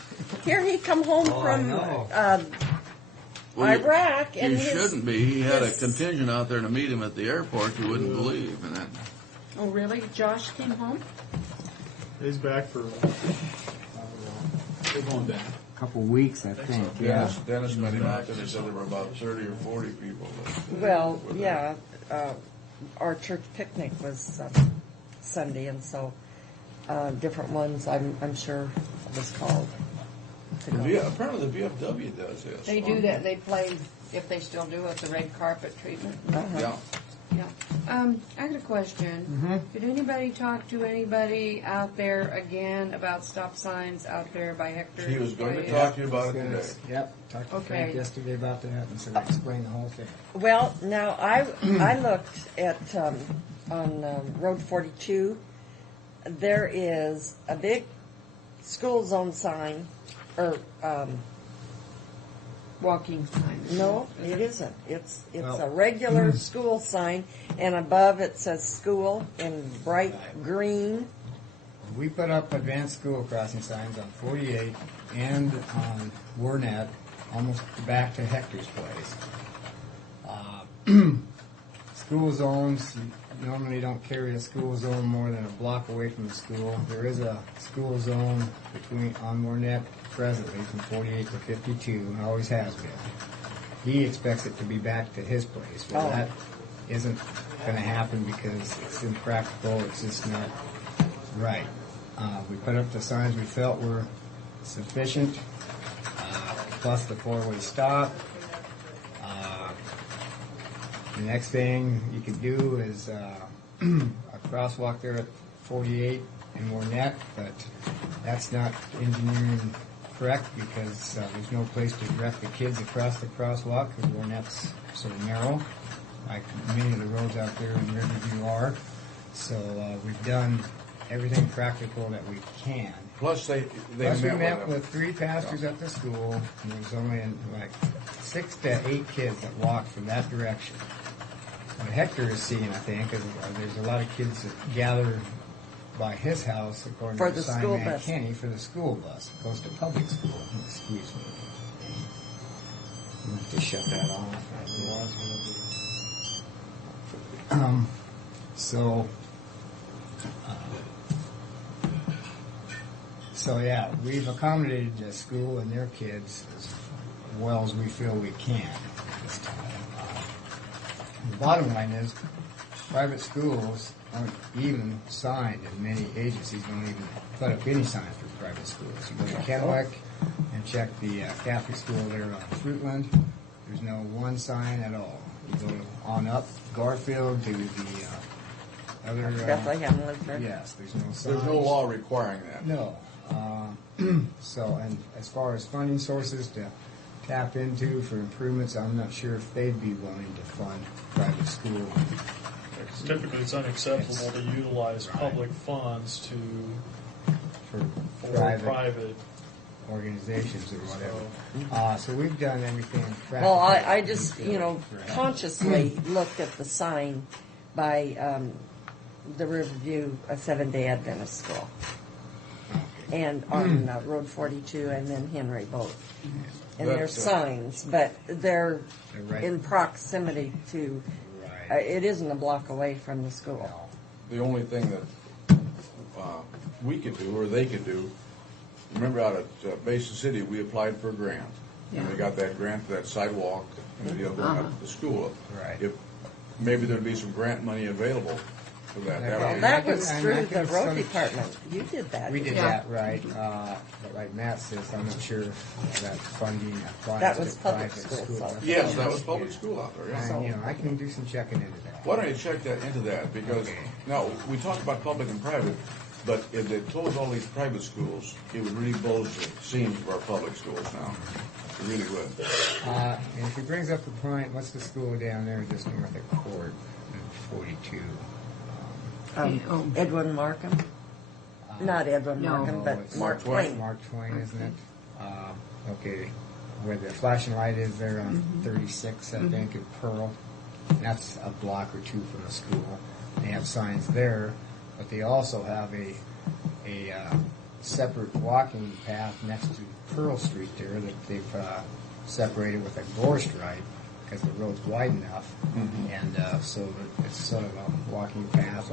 Here he come home from Well, you- Iraq, and You his, shouldn't be. He had a his- contingent out there to meet him at the airport you wouldn't believe. And that, Oh, really? Josh came home? He's back for We're going back. Couple weeks, I think. Yeah. Dennis met him out there and said there were about 30 or 40 people. well, yeah, our church picnic was Sunday, and so different ones, I'm sure, was called. to go. Apparently the VFW does this. They do that. They play, if they still do it, the red carpet treatment. Yeah. Yeah. I got a question. Did anybody talk to anybody out there again about stop signs out there by Hector? He was going to Way? talk to you about it today. Yep. Talked to Okay. Frank yesterday about that, and so I explained the whole thing. Well, now I looked at on Road 42. There is a big school zone sign, or, Walking sign. no, it isn't. It's Well- a regular school sign, and above it says school in bright green. We put up advanced school crossing signs on 48 and on Wernet, almost back to Hector's place. School zones, you normally don't carry a school zone more than a block away from the school. There is a school zone on Wernet presently from 48 to 52, and always has been. He expects it to be back to his place. Well, Oh. that isn't going to happen because it's impractical. It's just not right. We put up the signs we felt were sufficient, plus the four-way stop. The next thing you could do is a crosswalk there at 48 in Wernet, but that's not engineering correct because there's no place to direct the kids across the crosswalk because Wernet's so narrow, like many of the roads out there in Riverview are. So we've done everything practical that we can. Plus, they Plus, we met met with with 3 pastors at the school, and there was only like 6 to 8 kids that walked from that direction. What Hector is seeing, I think, is there's a lot of kids that gather by his house, according For to the sign school man bus. Kenny, for the school bus. It goes to public school. Excuse me. I'm going to have to shut that off. So yeah, we've accommodated the school and their kids as well as we feel we can this time. The bottom line is, private schools aren't even signed, and many agencies don't even put up any signs for private schools. You go to Kennewick and check the Catholic school there on Fruitland, there's no one sign at all. You go on up Garfield to the other... Bethlehem Lutheran. Yes, there's no sign. There's no law requiring that. No. So, and as far as funding sources to tap into for improvements, I'm not sure if they'd be willing to fund private school. Typically, it's unacceptable to utilize public funds For for private private. organizations or whatever. So we've done everything. Well, I practical just, we feel for that. consciously looked at the sign by the Riverview Seventh-day Adventist School. And on Road 42 and then Henry both. And they're That's, signs, but they're They're right. in proximity to, Right. it isn't a block away from the school. The only thing that we could do, or they could do, remember out at Basin City, we applied for a grant. And we got that grant for that sidewalk and the deal going up to the school. Right. If maybe there'd be some grant money available for that. Well, Well, would be- that can- was and I through can the road some- department. You did that. We did Yeah. that, right. But like Matt says, I'm not sure if that funding applies That to was public private school, schools. so- Yes, that was public school out there, yeah. And, I can do some checking into that. Why don't you check that into that? Because, now, we talked about public and private, but if they close all these private schools, it would really bulge the seams of our public schools now. It really would. And if he brings up the point, what's the school down there just north of Court, 42? Edwin Markham? Not Edwin No. Markham, but it's Mark Twain. Mark Twain, isn't it? Okay, where the flashing light is there on 36, I think, in Pearl. That's a block or two from the school. They have signs there, but they also have a separate walking path next to Pearl Street there that they've separated with a gore stripe because the road's wide enough, and so that it's sort of a walking path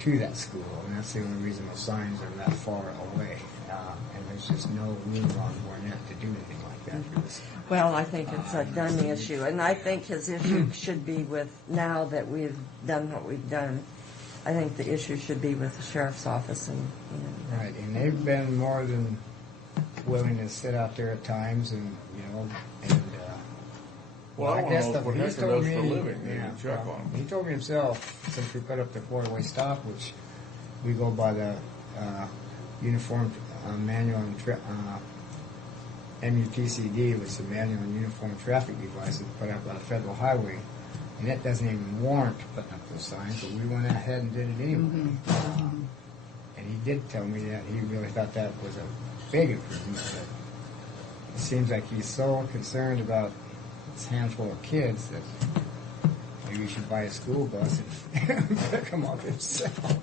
to that school, and that's the only reason those signs are that far away. And there's just no room on Warnet to do anything like that for this. Well, I think it's a done issue, and I think his issue should be with, now that we've done what we've done, I think the issue should be with the sheriff's office and, Right, and they've been more than willing to sit out there at times, and Well, I want to know what he's Hector told does for a me- living. They can check well, on him. He told me himself, since we put up the four-way stop, which we go by the uniform manual and MUTCD, which is the manual and uniform traffic devices put up on a federal highway, and it doesn't even warrant putting up those signs, but we went ahead and did it anyway. And he did tell me that he really thought that was a big improvement. But it seems like he's so concerned about this handful of kids that maybe you should buy a school bus and pick them up himself.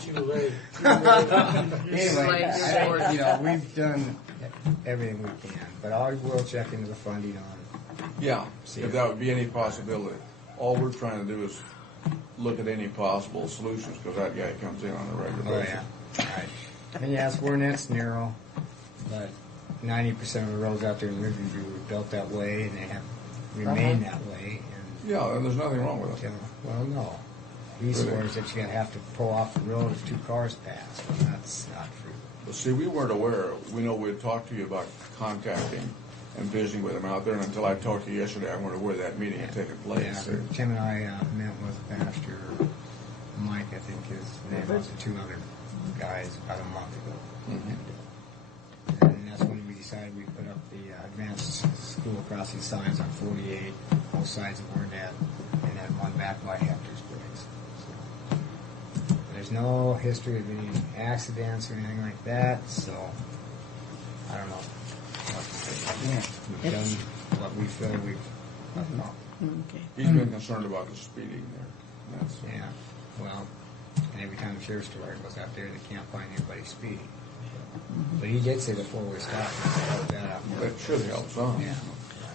Too late. Anyway, we've done everything we can, but I will check into the funding on Yeah, See if it. that would be any possibility. All we're trying to do is look at any possible solutions, because that guy comes in on a regular Oh, basis. yeah. Right. And yes, Warnet's narrow, but 90% of the roads out there in Riverview were built that way, and they have remained that way. Yeah, and there's nothing wrong with And, it. well, no. He Really? swears that you're going to have to pull off the road if 2 cars pass. Well, that's not true. But see, we weren't aware. We know we had talked to you about contacting and visiting with them out there, and until I talked to you yesterday, I weren't aware that meeting had taken place. Yeah, Tim and I met with Pastor Mike, I think his name was, and 2 other guys about a month ago. And that's when we decided we put up the advanced school crossing signs on 48, both sides of Warnet, and then one back by Hector's place. So, there's no history of any accidents or anything like that, so I don't know what to say. Yeah. We've done what we feel we've Okay. He's been concerned about the speeding there. That's, Yeah, well, and every time the sheriff's department goes out there, they can't find anybody speeding. But he did say the 4-way stop helped that out. that should help some. Yeah.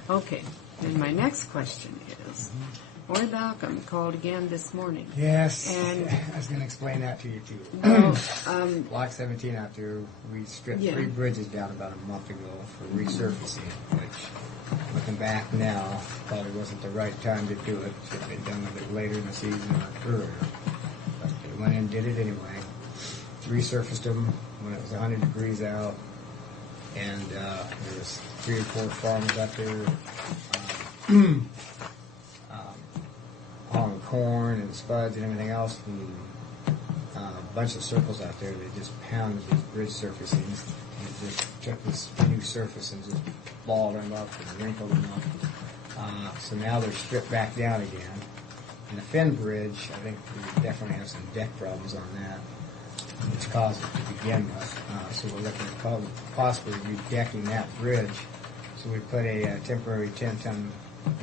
Okay, and my next question is, Roy Balcom called again this morning. Yes, And- I was going to explain that to you too. Well, Block 17 out there, we stripped Yeah. 3 bridges down about a month ago for resurfacing, which, looking back now, probably wasn't the right time to do it. Should have been done a bit later in the season or earlier. But they went in and did it anyway. Resurfaced them when it was 100 degrees out, and there was 3 or 4 farmers out there hauling corn and spuds and everything else, and a bunch of circles out there. They just pounded these bridge surfacings and just took this new surface and just balled them up and wrinkled them up. So now they're stripped back down again. And the Finn Bridge, I think we definitely have some deck problems on that, which caused it to begin with. So we're looking at possibly redecking that bridge. So we put a temporary 10-ton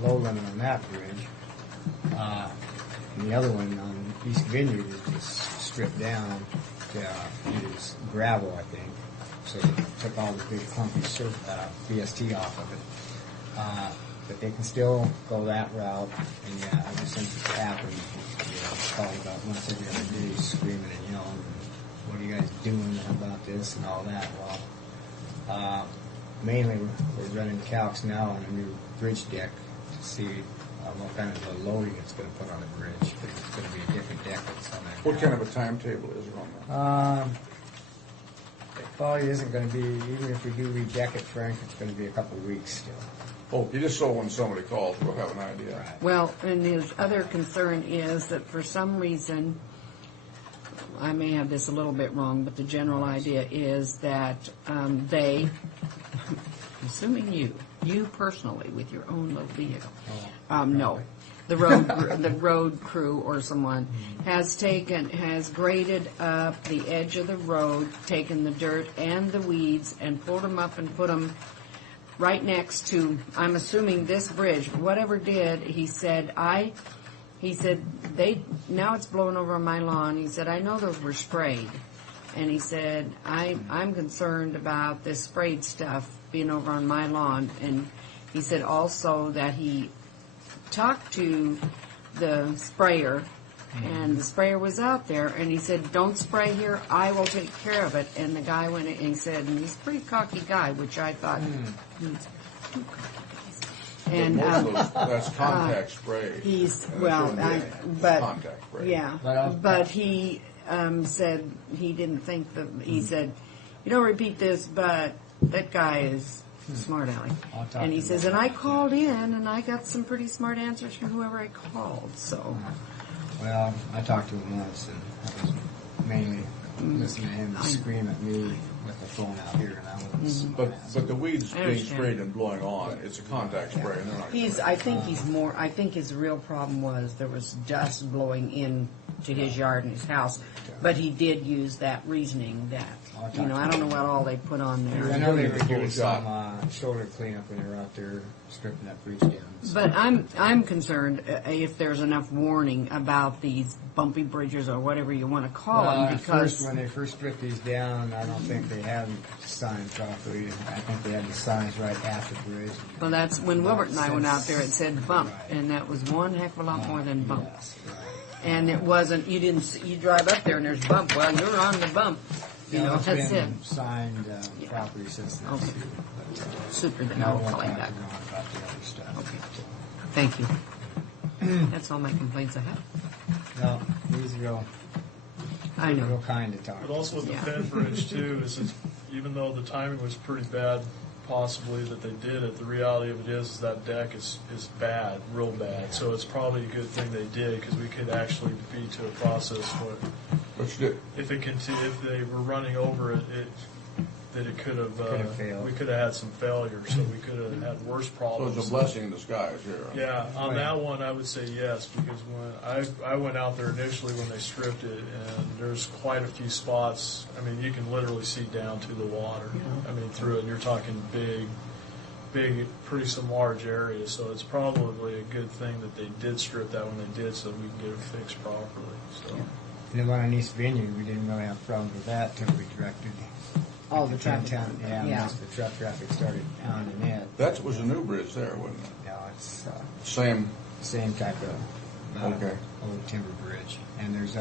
low limit on that bridge. And the other one on East Vineyard is just stripped down to use gravel, I think. So they took all the big clumpy BST off of it. But they can still go that route. And yeah, ever since it's happened, called about once every other day screaming and yelling, what are you guys doing about this and all that? Well, mainly we're running calcs now on a new bridge deck to see what kind of a loading it's going to put on the bridge, because it's going to be a different deck that's on there. What kind of a timetable is it on that? It probably isn't going to be, even if we do redeck it, Frank, it's going to be a couple of weeks still. Oh, you just so when somebody calls, we'll have an idea. well, and his other concern is that for some reason, I may have this a little bit wrong, but the general idea is that they, assuming you personally with your own little vehicle, no, the road crew or someone has graded up the edge of the road, taken the dirt and the weeds and pulled them up and put them right next to, I'm assuming, this bridge. Whatever did, he said, now it's blowing over on my lawn. He said, I know those were sprayed. And he said, I'm concerned about this sprayed stuff being over on my lawn. And he said also that he talked to the sprayer, and the sprayer was out there, and he said, don't spray here, I will take care of it. And the guy went in and he said, and he's a pretty cocky guy, which I thought, he's two cocky guys. And Most of those, that's contact spray. he's, And it well, shouldn't be but, contact spray. yeah, but he said he didn't think that, he said, you don't repeat this, but that guy is smart aleck. I'll talk And he to him says, about and I called in and I got some pretty smart answers from whoever I called, so. Well, I talked to him once, and I was mainly listening to him scream at me with the phone out here, and I was. But the weeds I being understand. sprayed and blowing on, it's a contact spray, and they're not. I think his real problem was there was dust blowing in to his yard and his house. But he did use that reasoning that, I don't know what all they put on there. I know they were doing some shoulder cleanup when they were out there stripping that bridge down. But I'm concerned if there's enough warning about these bumpy bridges or whatever you want to call them, because when they first stripped these down, I don't think they had them signed properly. I think they had the signs right at the bridge. well, that's when Wilbert and I went out there. It said bump, and that was one heck of a lot more than bump. Yes, right. And it wasn't. You drive up there and there's bump. Well, you're on the bump. It's That's been it. signed property since then. Okay. too, but, Super. Then now I'll we'll call him talk back. to Ron about the other stuff. Okay. Thank you. That's all my complaints I have. No, he's real I know. kind to talk But to. also with the Yeah. Penn Bridge too, is even though the timing was pretty bad, possibly that they did it, the reality of it is that deck is bad, real bad. So it's probably a good thing they did, because we could actually be to a process where Which did, if they were running over it, that it could have failed. we could have had some failure, so we could have had worse so problems. it's a blessing in disguise here. Yeah, on that one, I would say yes, because when I went out there initially when they stripped it, and there's quite a few spots. I mean, you can literally see down to the water. I mean, through it, and you're talking big, pretty some large areas. So it's probably a good thing that they did strip that when they did, so we can get it fixed properly. So. And the one on East Vineyard, we didn't really have problems with that until we directed All the traffic. downtown. Yeah, once the truck traffic started pounding it. That was a new bridge there, wasn't it? Now it's Same, same type of Okay. old timber bridge. And there's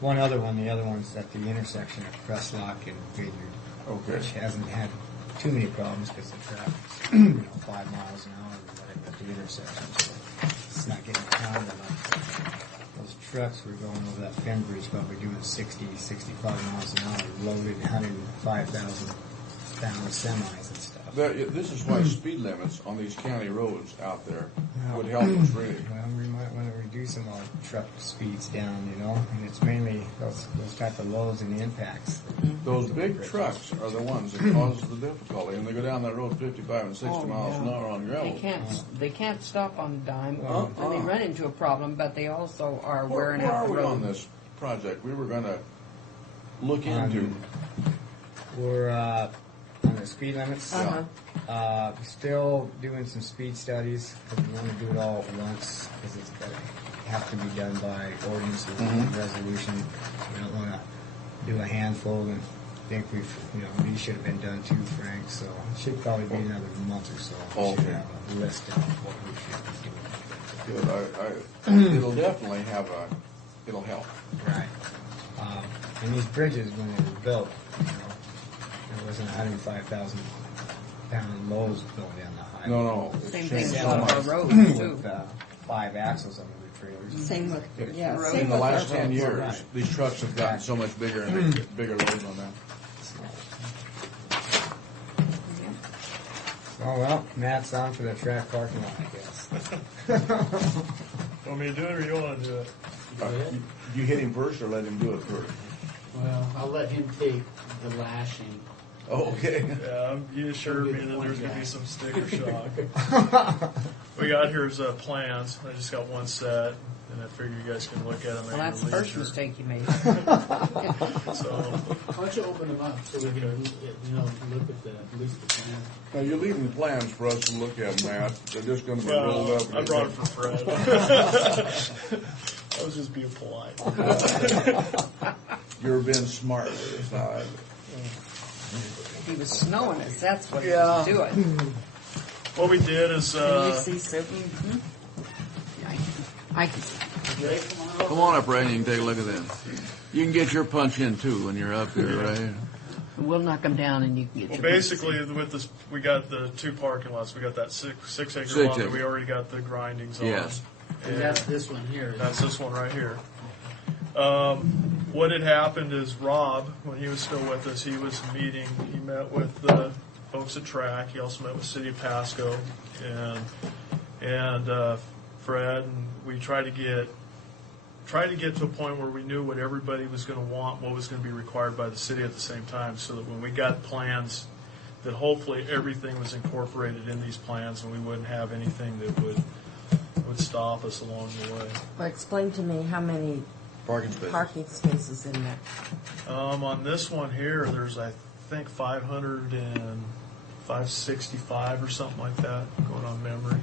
one other one. The other one's at the intersection of Crestlock and Vineyard, okay. which hasn't had too many problems because the traffic's 5 miles an hour or whatever at the intersection. So it's not getting pounded enough. Those trucks were going over that Finn Bridge probably doing 60, 65 miles an hour, loaded 105,000 pound semis and stuff. This is why speed limits on these county roads out there would help us really. Well, we might want to reduce some of our truck speeds down, and it's mainly those type of loads and the impacts. Those big trucks are the ones that cause the difficulty, and they go down that road 55 and 60 miles an hour on gravel. They can't stop on a dime, Uh-uh. and they run into a problem. But they also are Where wearing out are the we on road. this project? We were going to look into. We're on the speed limits. Still doing some speed studies because we want to do it all at once because it's got to have to be done by ordinance with resolution. We don't want to do a handful and think these should have been done too, Frank. So it should probably be another month or so. We should Okay. have a list of what we should be doing. Good. It'll definitely it'll help. Right. And these bridges, when they were built, there wasn't 105,000 pound loads going down the highway. No. It's Same changed thing so with much. our roads too. With 5 axles on the trailers. Same with, In same the with last our 10 roads. years, Right. these trucks have gotten so much bigger and they get bigger loads on them. Oh, well, Matt's on for the track parking lot, I guess. Want me to do it, or you want to do it? You hit him first or let him do it first? Well, I'll let him take the lashing. Oh, okay. Yeah, you assured me that there's going to be some sticker shock. We got here's plans. I just got one set, and I figure you guys can look at them. Well, that's the first mistake you made. So, Why don't you open them up so we can, look at at least the plan. Now, you're leaving plans for us to look at, Matt. They're just going to be rolled well, up. I brought it for Fred. I was just being polite. You're being smart. It's not. He was snowing us. That's what he was doing. What we did is, Can you see something? I can see. Ray, Come on up, Ray, and you can take a look at this. You can get your punch in, too, when you're up there, Ray. We'll knock them down and you can get well, your basically, with this, we got the 2 parking lots. We got that 6 acre 6 lot that acre. we already got the grindings on. Yes. and that's this one here. That's this one right here. What had happened is Rob, when he was still with us, he was meeting. He met with the folks at Track. He also met with City of Pasco and Fred, and we tried to get to a point where we knew what everybody was going to want, what was going to be required by the city at the same time, so that when we got plans, that hopefully everything was incorporated in these plans, and we wouldn't have anything that would stop us along the way. Well, explain to me how many Parking spaces. parking spaces in there? On this one here, there's, I think, 565 or something like that, going on memory.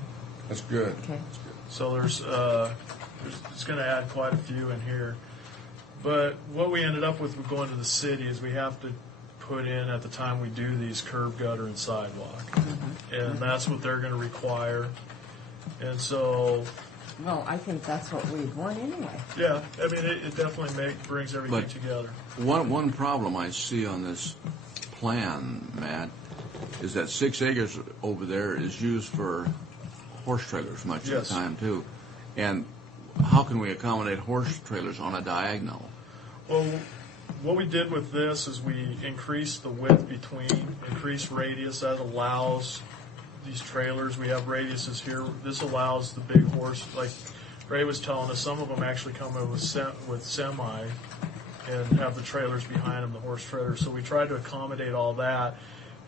That's good. Okay. So it's going to add quite a few in here. But what we ended up with going to the city is we have to put in at the time we do these curb, gutter, and sidewalk. And that's what they're going to require. And so, Well, I think that's what we'd want anyway. yeah, I mean, it definitely brings everything But- together. One problem I see on this plan, Matt, is that 6 acres over there is used for horse trailers much of Yes. the time too. And how can we accommodate horse trailers on a diagonal? Well, what we did with this is we increased the width increased radius. That allows these trailers, we have radiuses here. This allows the big horse, like Ray was telling us, some of them actually come in with semi and have the trailers behind them, the horse trailers. So we tried to accommodate all that,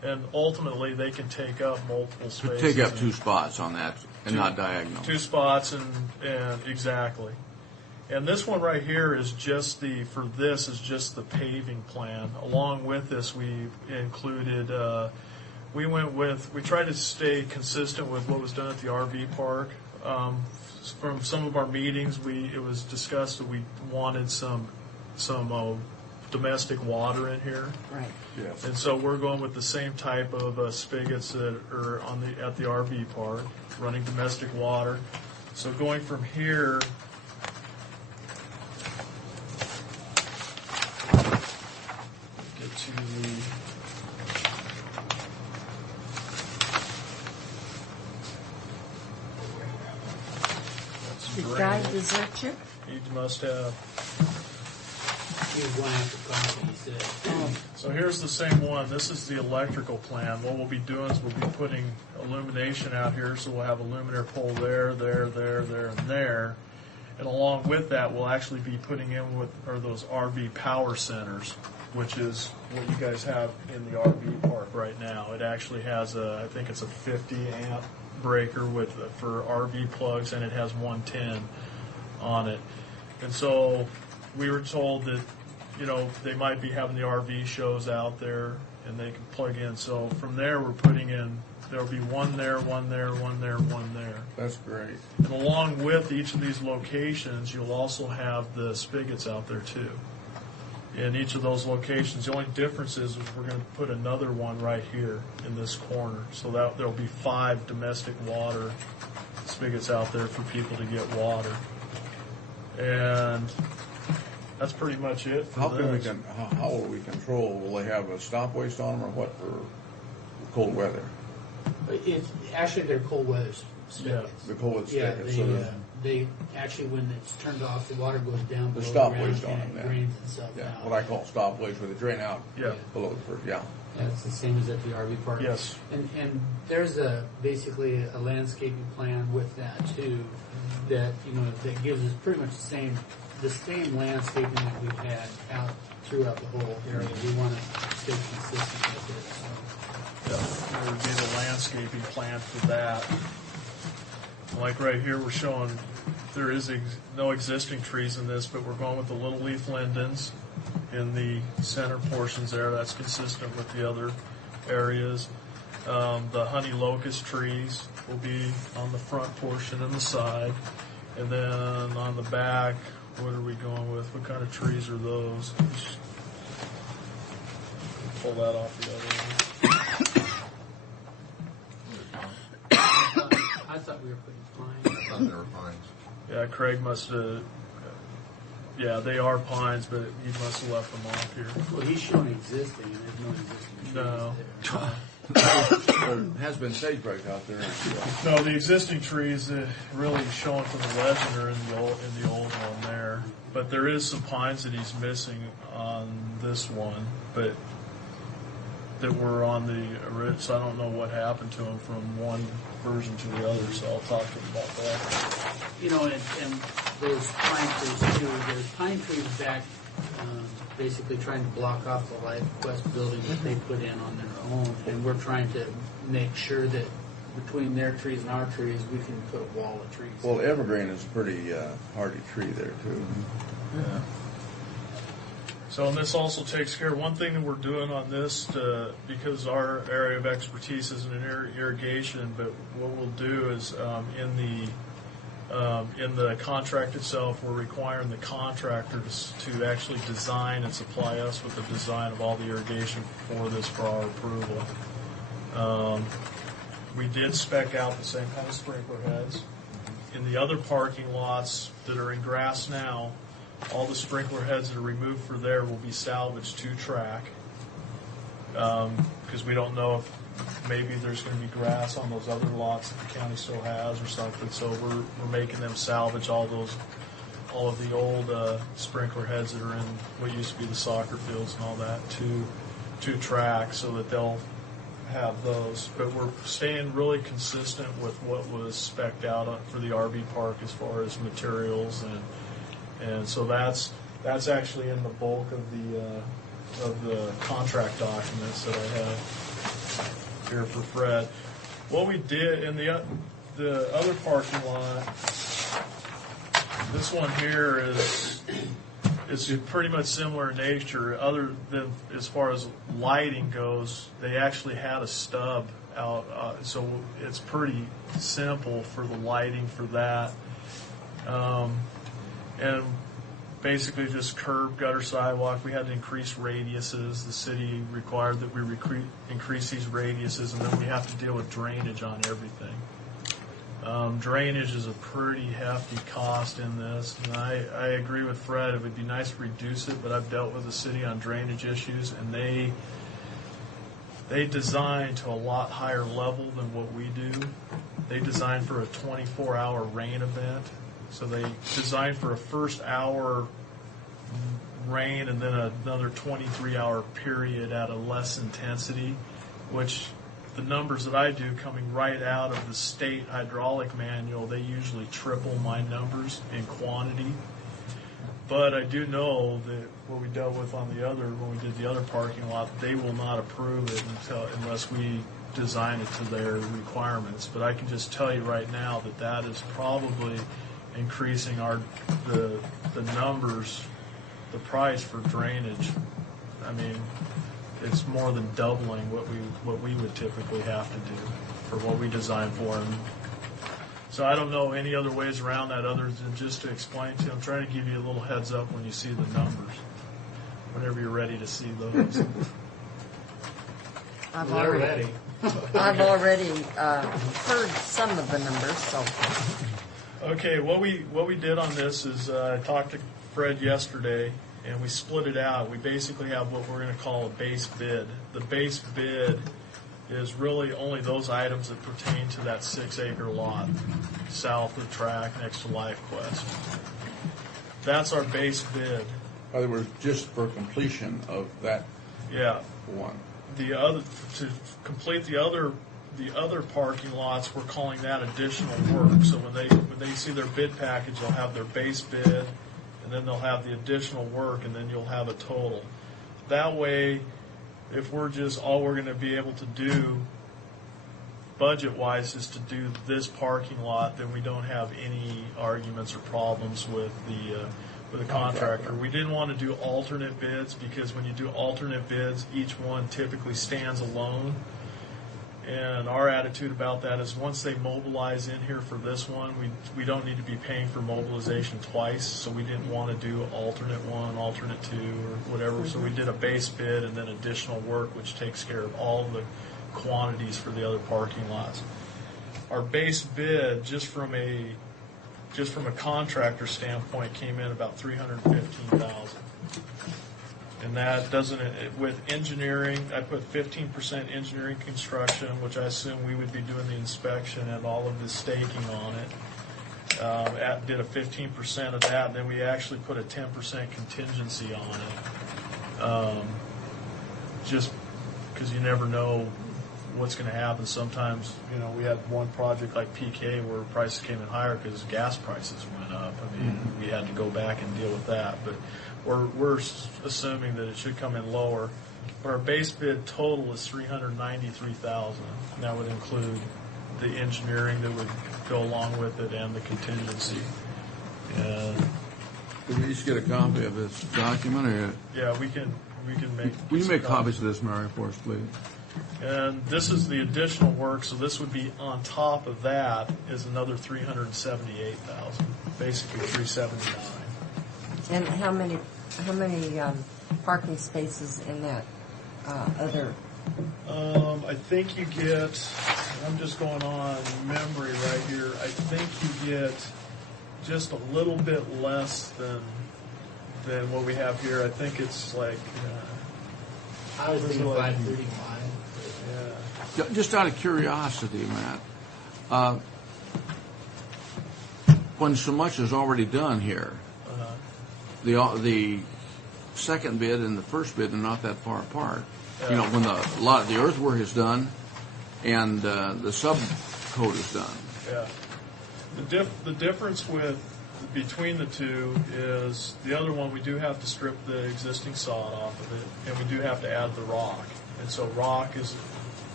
and ultimately they can take up multiple spaces. Take up 2 spots on that and not diagonal. 2 spots and exactly. And this one right here is just the paving plan. Along with this, we included, we tried to stay consistent with what was done at the RV park. From some of our meetings, it was discussed that we wanted some domestic water in here. Right. Yes. And so we're going with the same type of spigots that are at the RV park, running domestic water. So going from here, get to Did God desert you? he must have. He was going after coffee, he said. So here's the same one. This is the electrical plan. What we'll be doing is we'll be putting illumination out here. So we'll have a luminaire pole there, and there. And along with that, we'll actually be putting in those RV power centers, which is what you guys have in the RV park right now. It actually has I think it's a 50 amp breaker for RV plugs, and it has 110 on it. And so we were told that, they might be having the RV shows out there, and they can plug in. So from there, we're putting in, there'll be one there, one there, one there, one there. That's great. And along with each of these locations, you'll also have the spigots out there too. In each of those locations, the only difference is we're going to put another one right here in this corner. So that there'll be 5 domestic water spigots out there for people to get water. And that's pretty much it for How this. will we control? Will they have a stop waste on them or what for cold weather? It's actually they're cold weather spigots. The cold Yeah, spigots. they actually, when it's turned off, the water goes down The below stop the ground waste on and them it then. drains itself Yeah, out. what I call stop waste, where they drain out Yeah. below the first. Yeah. That's the same as at the RV park. Yes. And there's basically a landscaping plan with that too, that that gives us pretty much the same landscaping that we've had out throughout the whole area. We want to stay consistent with it. So. There would be the landscaping plan for that. Like right here, we're showing there is no existing trees in this, but we're going with the little leaf lindens in the center portions there. That's consistent with the other areas. The honey locust trees will be on the front portion and the side. And then on the back, what are we going with? What kind of trees are those? Pull that off the other one. I thought we were putting pine. I thought they were pines. Yeah, Craig must have. Yeah, they are pines, but he must have left them off here. Well, he's showing existing, and there's no existing trees No. there. There has been sagebrush out there. No, the existing trees really showing from the legend are in the old one there. But there is some pines that he's missing on this one, but that were on the original. So I don't know what happened to them from one version to the other. So I'll talk to him about that. And those pine trees too. There's pine trees back, basically trying to block off the Life Quest building that they put in on their own, and we're trying to make sure that between their trees and our trees, we can put a wall of trees. Well, evergreen is a pretty hardy tree there too. Yeah. So, and this also takes care of one thing that we're doing on this, because our area of expertise isn't in irrigation, but what we'll do is in the contract itself, we're requiring the contractors to actually design and supply us with the design of all the irrigation for this for our approval. We did spec out the same kind of sprinkler heads. In the other parking lots that are in grass now, all the sprinkler heads that are removed for there will be salvaged to track, because we don't know if maybe there's going to be grass on those other lots that the county still has or something. So we're making them salvage all of the old sprinkler heads that are in what used to be the soccer fields and all that to track, so that they'll have those. But we're staying really consistent with what was spec'd out for the RV park as far as materials, and so that's actually in the bulk of the contract documents that I have here for Fred. What we did in the other parking lot, this one here is pretty much similar in nature, other than as far as lighting goes. They actually had a stub out, so it's pretty simple for the lighting for that. And basically just curb, gutter, sidewalk. We had to increase radiuses. The city required that we increase these radiuses, and then we have to deal with drainage on everything. Drainage is a pretty hefty cost in this, and I agree with Fred. It would be nice to reduce it, but I've dealt with the city on drainage issues, and they design to a lot higher level than what we do. They design for a 24-hour rain event. So they designed for a first hour rain and then another 23-hour period at a less intensity, which the numbers that I do coming right out of the state hydraulic manual, they usually triple my numbers in quantity. But I do know that what we dealt with when we did the other parking lot, they will not approve it unless we design it to their requirements. But I can just tell you right now that is probably increasing the numbers, the price for drainage. I mean, it's more than doubling what we would typically have to do for what we design for them. So I don't know any other ways around that other than just to explain to you. I'm trying to give you a little heads up when you see the numbers, whenever you're ready to see those. I've They're ready. already heard some of the numbers, so. Okay, what we did on this is I talked to Fred yesterday, and we split it out. We basically have what we're going to call a base bid. The base bid is really only those items that pertain to that 6-acre lot south of the track next to LifeQuest. That's our base bid. In other words, just for completion of that one. To complete the other parking lots, we're calling that additional work. So when they see their bid package, they'll have their base bid, and then they'll have the additional work, and then you'll have a total. That way, if all we're going to be able to do budget-wise is to do this parking lot, then we don't have any arguments or problems with the contractor. We didn't want to do alternate bids, because when you do alternate bids, each one typically stands alone. And our attitude about that is once they mobilize in here for this one, we don't need to be paying for mobilization twice, so we didn't want to do alternate one, alternate two, or whatever. So we did a base bid and then additional work, which takes care of all the quantities for the other parking lots. Our base bid, just from a contractor standpoint, came in about $315,000. And that doesn't, with engineering, I put 15% engineering construction, which I assume we would be doing the inspection and all of the staking on it. Did a 15% of that, and then we actually put a 10% contingency on it. Just because you never know what's going to happen. Sometimes, we had one project like PK where prices came in higher because gas prices went up. I mean, we had to go back and deal with that. But we're assuming that it should come in lower. But our base bid total is $393,000. And that would include the engineering that would go along with it and the contingency. And Could we each get a copy of this document, or yeah, we can make. will you some make copies of this, Mary, for us, please? And this is the additional work, so this would be on top of that is another $378,000, basically $379. And how many parking spaces in that other? I think you get. I'm just going on memory right here. I think you get just a little bit less than what we have here. I think it's like. I was thinking like- 535. Yeah. Just out of curiosity, Matt, when so much is already done here, the second bid and the first bid are not that far apart. You know, when a lot of the earthwork is done and the subcoat is done. Yeah. The difference between the two is the other one we do have to strip the existing sod off of it, and we do have to add the rock. And so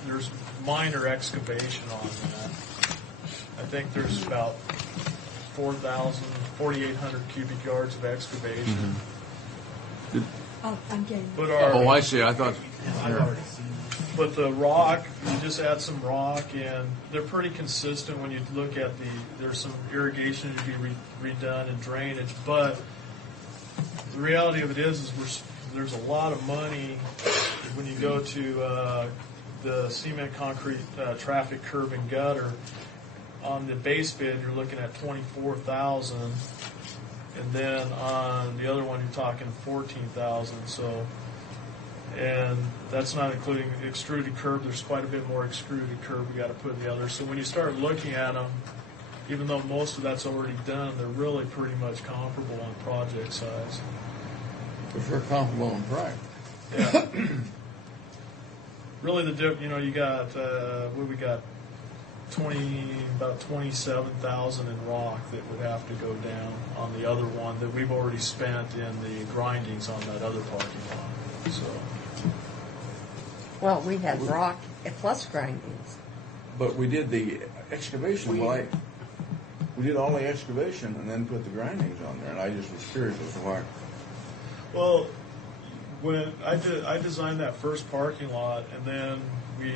there's minor excavation on that. I think there's about 4,800 cubic yards of excavation. Oh, I'm getting. But Oh, I see. I thought. I've already seen it. But the rock, you just add some rock, and they're pretty consistent when you look at there's some irrigation to be redone and drainage, but the reality of it is there's a lot of money when you go to the cement concrete traffic curb and gutter. On the base bid, you're looking at $24,000, and then on the other one, you're talking $14,000. So. And that's not including the extruded curb. There's quite a bit more extruded curb we got to put in the other. So when you start looking at them, even though most of that's already done, they're really pretty much comparable on project size. If they're comparable in price. Yeah. Really, you got what we got, about 27,000 in rock that would have to go down on the other one that we've already spent in the grindings on that other parking lot. So. Well, we had rock plus grindings. But we did the excavation, we did all the excavation and then put the grindings on there, and I just was curious as to why. Well, when I designed that first parking lot, and then we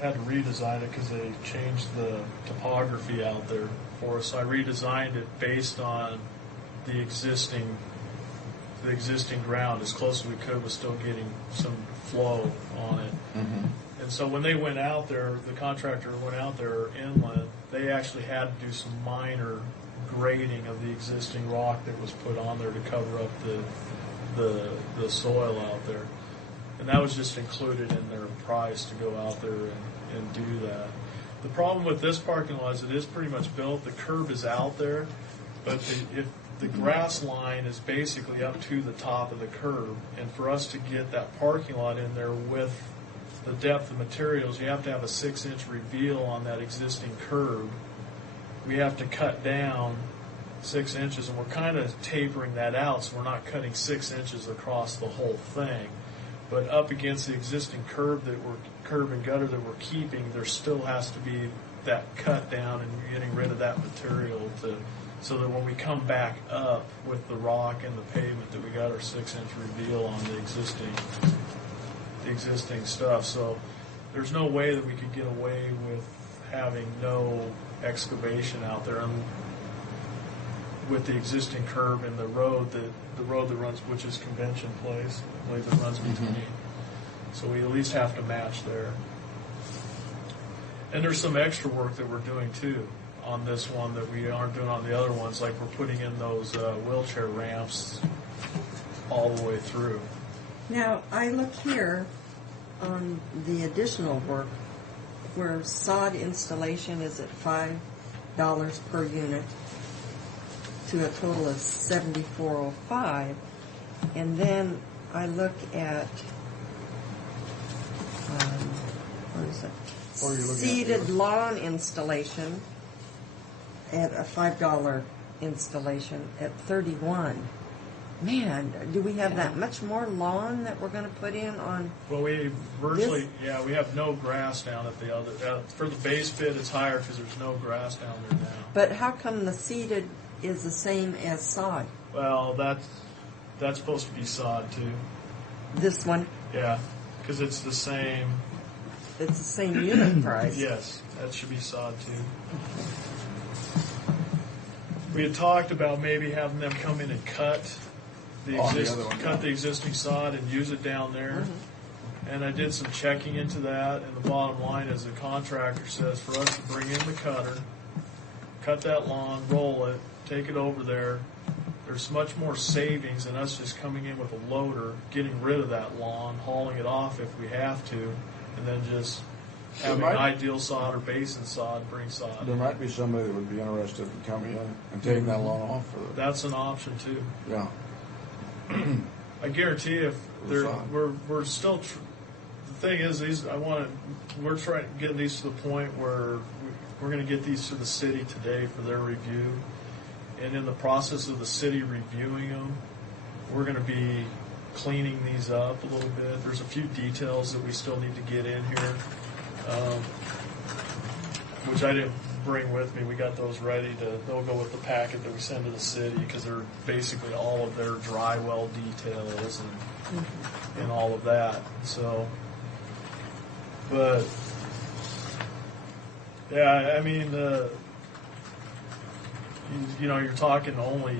had to redesign it because they changed the topography out there for us. So I redesigned it based on the existing ground as close as we could, was still getting some flow on it. Mm-hmm. And so when they went out there, the contractor went out there inland, they actually had to do some minor grading of the existing rock that was put on there to cover up the soil out there. And that was just included in their price to go out there and do that. The problem with this parking lot is it is pretty much built. The curb is out there, but the grass line is basically up to the top of the curb. And for us to get that parking lot in there with the depth of materials, you have to have a 6-inch reveal on that existing curb. We have to cut down 6 inches, and we're kind of tapering that out, so we're not cutting 6 inches across the whole thing. But up against the existing curb and gutter that we're keeping, there still has to be that cut down and getting rid of that material so that when we come back up with the rock and the pavement, that we got our 6-inch reveal on the existing stuff. So there's no way that we could get away with having no excavation out there. And with the existing curb and the road that runs, which is Convention Place, I believe that runs between. Mm-hmm. So we at least have to match there. And there's some extra work that we're doing too on this one that we aren't doing on the other ones, like we're putting in those wheelchair ramps all the way through. Now, I look here on the additional work where sod installation is at $5 per unit to a total of $74.05, and then I look at what is it? Seeded lawn installation at a $5 installation at $31. Man, do we have that much more lawn that we're going to put in on? Well, we virtually, we have no grass down at the other, for the base pit it's higher because there's no grass down there now. But how come the seeded is the same as sod? Well, that's supposed to be sod too. This one, Yeah, because it's the same. it's the same unit price. Yes, that should be sod too. We had talked about maybe having them come in and cut the existing sod and use it down there. And I did some checking into that, and the bottom line is the contractor says for us to bring in the cutter, cut that lawn, roll it, take it over there. There's much more savings than us just coming in with a loader, getting rid of that lawn, hauling it off if we have to, and then just having ideal sod or basin sod, bring sod. There might be somebody that would be interested in coming in and taking that lawn off for them. That's an option too. Yeah. I guarantee you, if we're still. The thing is, we're trying getting these to the point where we're going to get these to the city today for their review, and in the process of the city reviewing them, we're going to be cleaning these up a little bit. There's a few details that we still need to get in here, which I didn't bring with me. We got those ready they'll go with the packet that we send to the city because they're basically all of their dry well details and all of that. So, but yeah, I mean, you're talking only,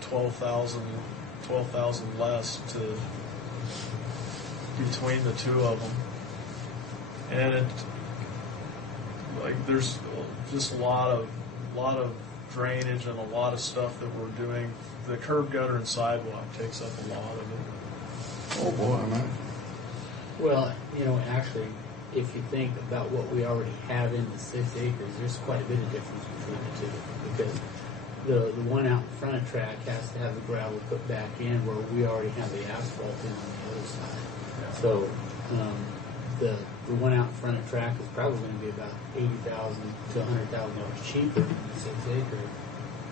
12,000 less between the two of them, and there's just a lot of drainage and a lot of stuff that we're doing. The curb gutter and sidewalk takes up a lot of it. Oh boy, man. Well, actually, if you think about what we already have in the 6 acres, there's quite a bit of difference between the two. Because the one out in front of track has to have the gravel put back in, where we already have the asphalt in on the other side. So the one out in front of track is probably going to be about $80,000 to $100,000 cheaper than the 6 acre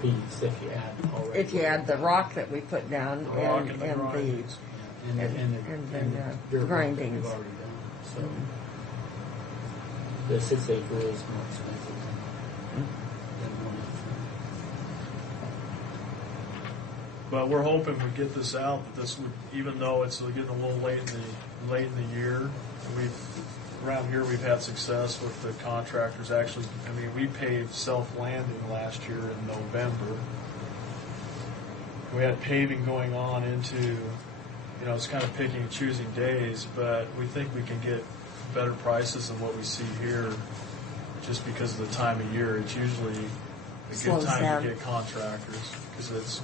piece if you add already. If you add the rock that we put down The rock and and the grindings. the dirt grindings. we've already done. So the 6 acre is more expensive than one out front. But we're hoping we get this out. That this would, even though it's getting a little late in the year, around here we've had success with the contractors. Actually, we paved Self Landing last year in November. We had paving going on into, it's kind of picking and choosing days, but we think we can get better prices than what we see here, just because of the time of year. It's usually a Slows good time down. to get contractors because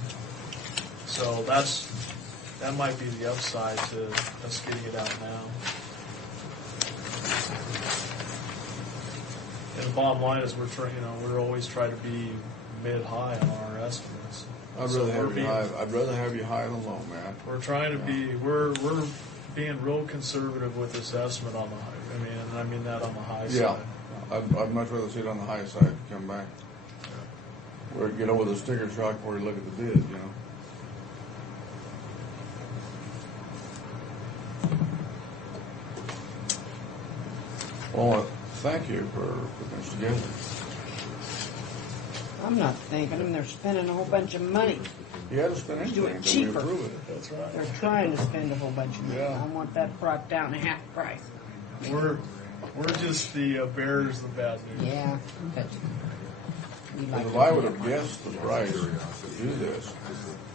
that might be the upside to us getting it out now. And the bottom line is we're always trying to be mid-high on our estimates. I'd rather have you high than low, man. We're trying to be, we're being real conservative with this estimate on the high. And I mean that on the high side. I'd much rather see it on the high side and come back. Or get over the sticker shock before you look at the bid, Well, thank you for putting this together. I'm not thanking them. They're spending a whole bunch of money. You had to spend Do anything it until we cheaper. approve it. That's right. They're trying to spend a whole bunch of money. Yeah. I want that brought down to half price. We're just the bearers of the bad news. Yeah, but we like Because if to I do would it. have guessed the price to do this,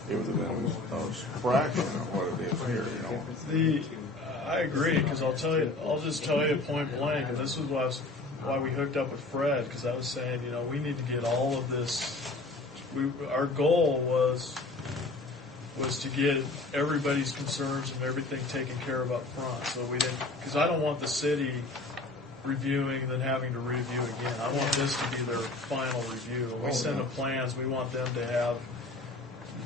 it would have been a fraction of what it is here, I agree, because I'll just tell you point blank, and this was why we hooked up with Fred, because I was saying, we need to get all of this. Our goal was to get everybody's concerns and everything taken care of up front. So we didn't, because I don't want the city reviewing, then having to review again. I want this to be their final review. When we send them plans, we want them to have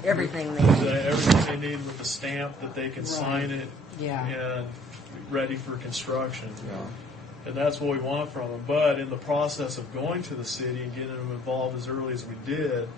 Everything they need. everything they need with the stamp that they can sign it Yeah. and ready for construction. Yeah. And that's what we want from them. But in the process of going to the city and getting them involved as early as we did,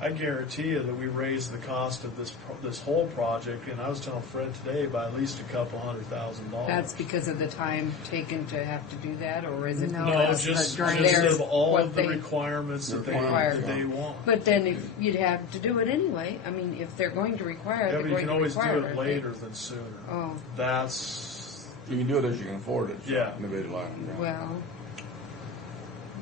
I guarantee you that we raised the cost of this whole project, and I was telling Fred today, by at least $200,000. That's because of the time taken to have to do that, or is it no, because just the drainage? of all what of the they requirements that they want. But then if you'd have to do it anyway. I mean, if they're going to require it, Yeah, they're but you going can to always do require it later than sooner. Oh, That's You can do it as you can afford it. Yeah. Individual line. well,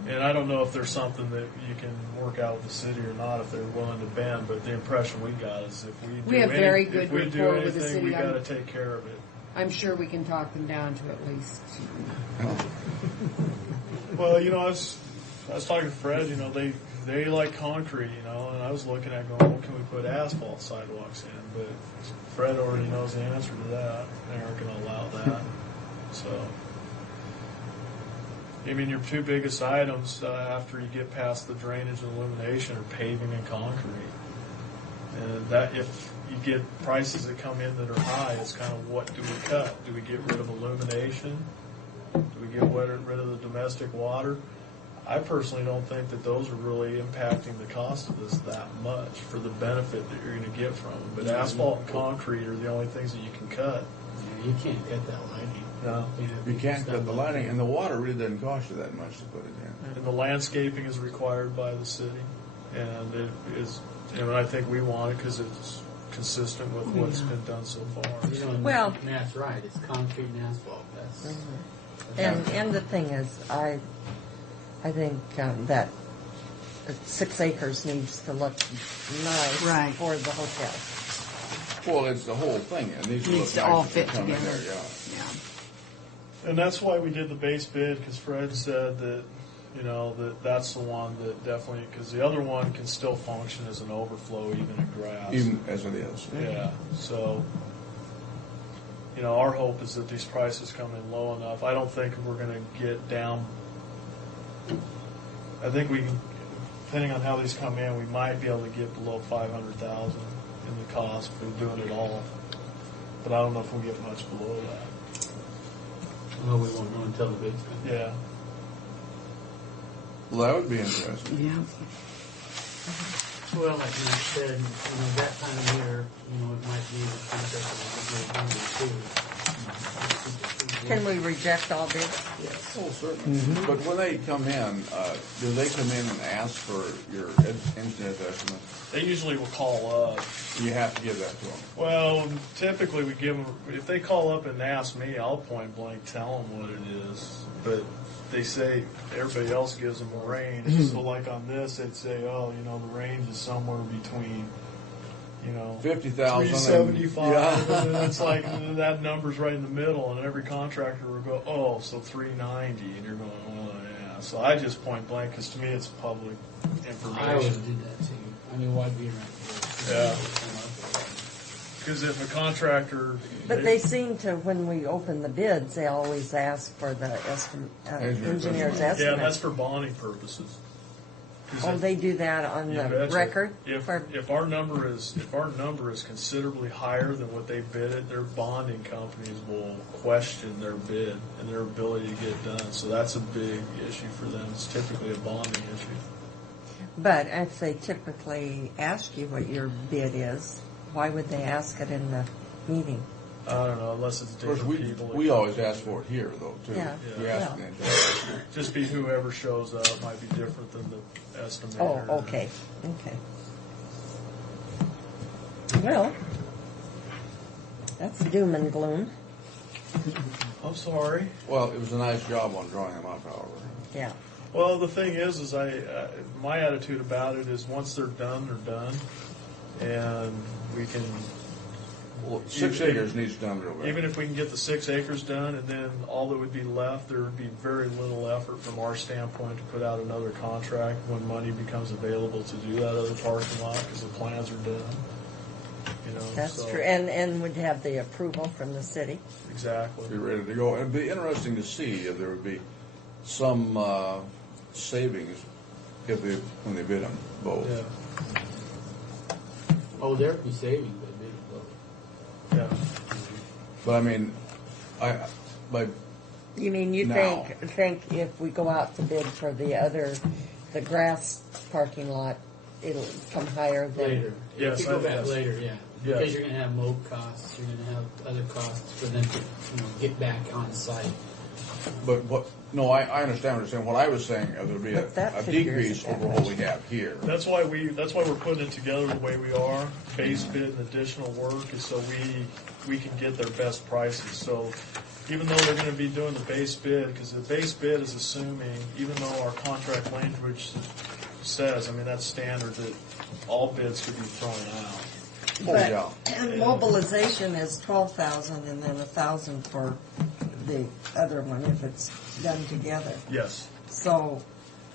And I don't know if there's something that you can work out with the city or not, if they're willing to bend, but the impression we got is if we do, have very good if we do rapport with the anything, city. we got to take care of it. I'm sure we can talk them down to at least. Well, I was talking to Fred, they like concrete, and I was looking at going, well, can we put asphalt sidewalks in? But Fred already knows the answer to that. They aren't going to allow that. So, I mean, your two biggest items after you get past the drainage and illumination are paving and concrete. And that, if you get prices that come in that are high, it's kind of what do we cut? Do we get rid of illumination? Do we get rid of the domestic water? I personally don't think that those are really impacting the cost of this that much for the benefit that you're going to get from them. But asphalt and concrete are the only things that you can cut. Yeah, you can't get that lighting. No. You can't cut the lighting, and the water really doesn't cost you that much to put it in. And the landscaping is required by the city, and it is. And I think we want it because it's consistent with what's been done so far. Well- Matt's right. It's concrete and asphalt. And the thing is, I think that 6 acres needs to look nice Right. for the hotel. Well, it's the whole thing. It needs to Needs look to nice all if you fit come in together. there, yeah. Yeah. And that's why we did the base bid, because Fred said that, that's the one that definitely, because the other one can still function as an overflow even in grass. Even as it is. Yeah, so, our hope is that these prices come in low enough. I don't think we're going to get down. I think we can, depending on how these come in, we might be able to get below $500,000 in the cost for doing it all. But I don't know if we'll get much below that. Well, we won't know until the bid's come. Yeah. Well, that would be interesting. Yeah. Well, like Matt said, that time of year, it might be the contract too. Can we reject all bids? Oh, certainly. But when they come in, do they come in and ask for your engineer's estimate? They usually will call up. You have to give that to them. Well, typically we give them, if they call up and ask me, I'll point blank tell them what it is. But they say, everybody else gives them a range. So like on this, they'd say, the range is somewhere between, 50,000. 375. And then it's like, that number's right in the middle. And every contractor will go, so 390. And you're going, oh, yeah. So I just point blank, because to me it's public information. I always did that too. I mean, why'd be around Yeah. Because if a contractor... But they seem to, when we open the bids, they always ask for the engineer's Yeah, estimate. that's for bonding purposes. 'Cause Oh, if- they do that on you the betcha. record? If our number is considerably higher than what they bid it, their bonding companies will question their bid and their ability to get it done. So that's a big issue for them. It's typically a bonding issue. But if they typically ask you what your bid is, why would they ask it in the meeting? I don't know, unless it's Of course, different people. that we come. always ask for it here, though, too. Yeah. We ask Yeah. the engineer. Just be whoever shows up might be different than the estimator. Oh, okay. Well, that's doom and gloom. I'm sorry. Well, it was a nice job on drawing them up, however. Yeah. Well, the thing is my attitude about it is once they're done, they're done, and we can. Well, 6 acres needs done real well. Even if we can get the 6 acres done, and then all that would be left, there would be very little effort from our standpoint to put out another contract when money becomes available to do that other parking lot because the plans are done. That's so- true. And would have the approval from the city. Exactly. Be ready to go. It'd be interesting to see if there would be some savings when they bid them both. Yeah. Oh, there'd be savings, but bid it low. Yeah. But I mean, You mean you Now. think if we go out to bid for the grass parking lot, it'll come higher than. Later. Yes, If you go back yes. later, yeah. Yeah. Because you're going to have mold costs, you're going to have other costs for them to, get back on site. But what, no, I understand what you're saying. What I was saying, there'll be But that a figures decrease that over what we have here. That's why we're putting it together the way we are. Base bid and additional work is so we can get their best prices. So even though they're going to be doing the base bid, because the base bid is assuming, even though our contract language says, I mean, that's standard, that all bids could be thrown out. But yeah. and mobilization is 12,000 and then 1,000 for the other one if it's done together. Yes. So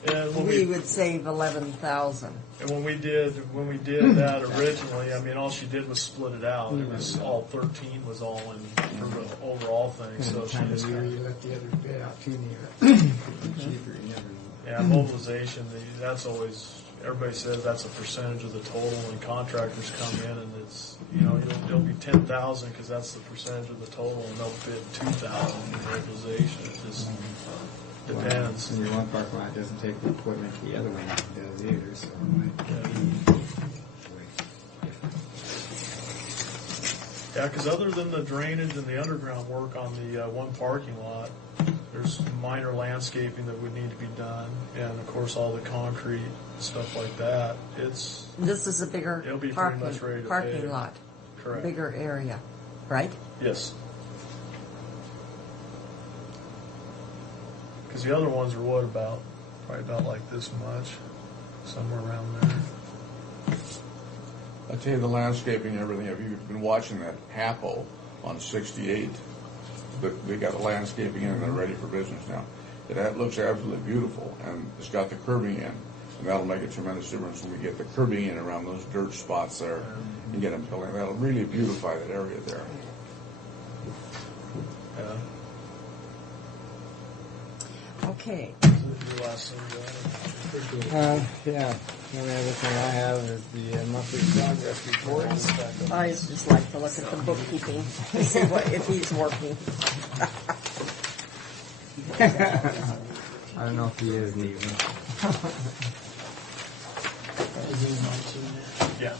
And when we would save 11,000. And when we did that originally, I mean, all she did was split it out. It was all 13 was all in for the overall thing. So she just you kind of, let the others bid out too near. Cheaper, you never know. yeah, mobilization. That's always everybody says that's a percentage of the total, and contractors come in and it's it'll be 10,000 because that's the percentage of the total, and they'll bid 2,000 in mobilization. It just depends. And your one parking lot doesn't take the equipment the other one does either, so. Yeah, because other than the drainage and the underground work on the one parking lot, there's minor landscaping that would need to be done, and of course all the concrete stuff like that. This is a bigger It'll be pretty much ready to parking pave. lot, Correct. bigger area, right? Yes. Because the other ones are what about? Probably about like this much, somewhere around there. I tell you, the landscaping and everything, if you've been watching that Hapo on 68, they got the landscaping in and they're ready for business now. It looks absolutely beautiful, and it's got the curbing in, and that'll make a tremendous difference when we get the curbing in around those dirt spots there and get them filled in. That'll really beautify that area there. Yeah. Okay. Your last thing, John? Yeah. The only other thing I have is the monthly progress report. I just like to look at the bookkeeping to see if he's working. I don't know if he is even. Yeah.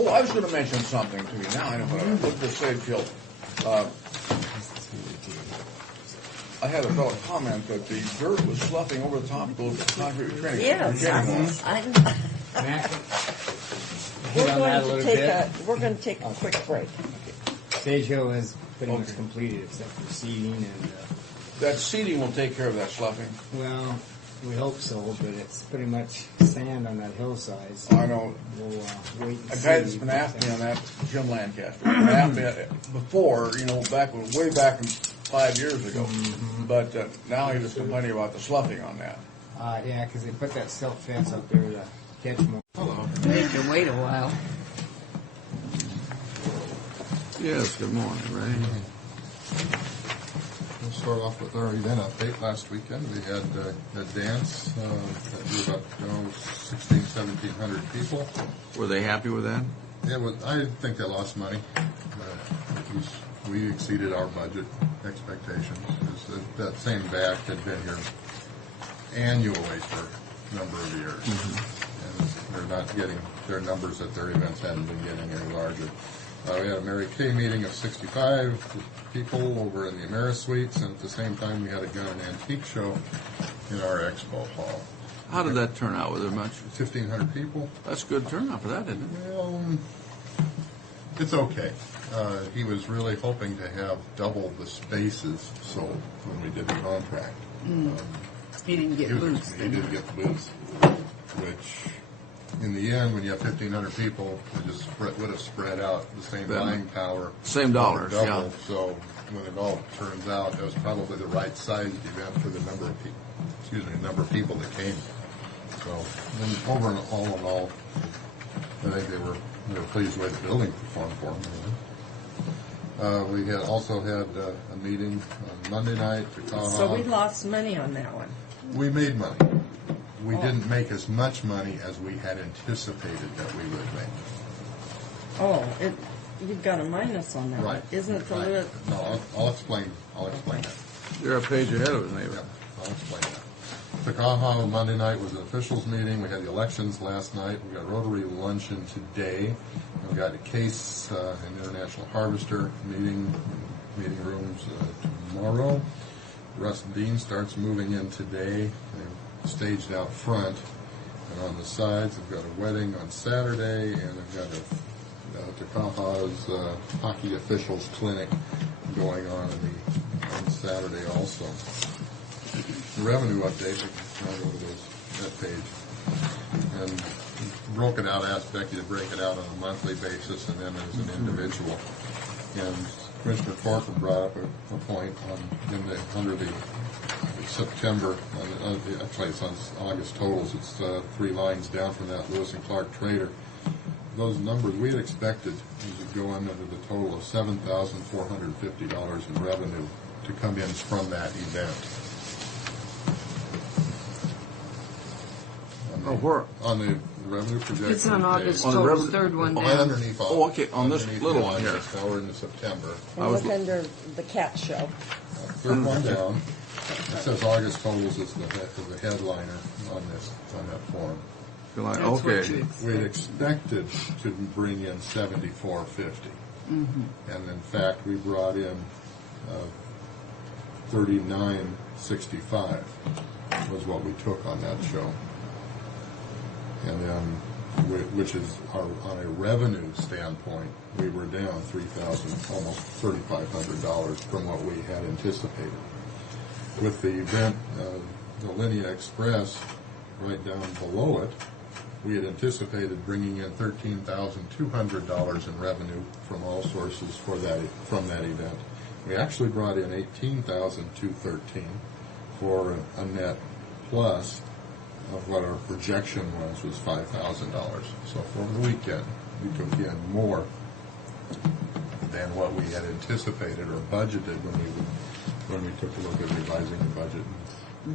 Oh, I was going to mention something to you now. I know, but I looked at Sage Hill. I had a fellow comment that the dirt was sloughing over the top of those concrete retaining walls. Matt, We're hit on that a going little to take bit. we're going to take a quick break. Sage Hill is pretty much completed except for seeding and, That seeding will take care of that sloughing. well, we hope so, but it's pretty much sand on that hillside. So I know. we'll wait and A see. guy that's been after me on that, Jim Lancaster. Been after me before, way back 5 years ago. But now he was complaining about the sloughing on that. Yeah, because they put that silk fence up there to catch more. Hello. Make you wait a while. Yes, good morning, Ray. We'll start off with our event update. Last weekend we had a dance that drew about 1,600 people. Were they happy with that? I think they lost money. We exceeded our budget expectations. That same band had been here annually for a number of years. And they're not getting their numbers at their events hadn't been getting any larger. We had a Mary Kay meeting of 65 people over in the AmeriSuites, and at the same time we had a gun and antique show in our expo hall. How did that turn out? Was there much? 1,500 people. That's a good turnout for that, isn't it? Well, it's okay. He was really hoping to have double the spaces sold when we did the contract. He didn't get booths. He did get the booths, which in the end, when you have 1,500 people, it just would have spread out the same buying power. Same dollars, double. yeah. So when it all turns out, it was probably the right sized event for the number of people. Number of people that came. So over and all, I think they were pleased with the way the building performed for them. We had also had a meeting on Monday night to So we lost money on that one. We made money. We didn't make as much money as we had anticipated that we would make. Oh, you've got a minus on that. Right. Isn't it the Right. Lewis? No, I'll explain. I'll explain that. You're a page ahead of us, maybe. Yeah, I'll explain that. Takaha Monday night was an officials meeting. We had the elections last night. We got Rotary luncheon today. We got a case in International Harvester meeting rooms tomorrow. Russ Dean starts moving in today. They're staged out front. And on the sides, we've got a wedding on Saturday, and we've got Takaha's hockey officials clinic going on Saturday also. The revenue update, we can go to that page. And broke it out, asked Becky to break it out on a monthly basis and then as an individual. And Commissioner Corcoran brought up a point under the September, actually it's on August totals, it's 3 lines down from that Lewis and Clark Trader. Those numbers we had expected to go under the total of $7,450 in revenue to come in from that event. On the revenue projection. It's on August page. totals, third one down. Underneath all. Oh, okay, on this little one here. Now we're into September. And look under the cat show. Third one down. It says August totals is the headliner on that form. Okay. We had expected to bring in $7,450, and in fact we brought in $39.65 was what we took on that show, and then which is on a revenue standpoint, we were down almost $3,500 from what we had anticipated. With the event, the Linea Express, right down below it, we had anticipated bringing in $13,200 in revenue from all sources from that event. We actually brought in $18,213 for a net plus of what our projection was $5,000. So for the weekend, we took in more than what we had anticipated or budgeted when we took a look at revising the budget.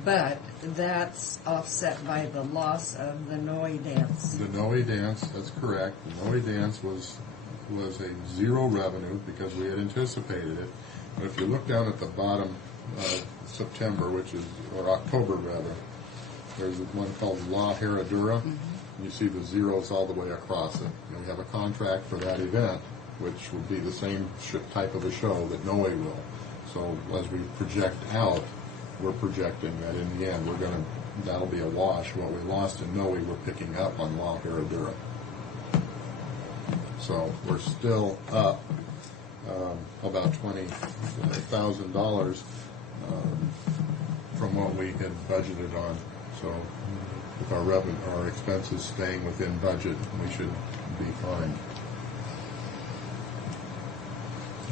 But that's offset by the loss of the Noe dance. The Noe dance, that's correct. The Noe dance was a zero revenue because we had anticipated it. But if you look down at the bottom of September, or October rather, there's one called La Herradura. And you see the zeros all the way across it. And we have a contract for that event, which will be the same type of a show that Noe will. So as we project out, we're projecting that in the end that'll be a wash. What we lost in Noe, we're picking up on La Herradura. So we're still up about $20,000 from what we had budgeted on. So with our expenses staying within budget, we should be fine.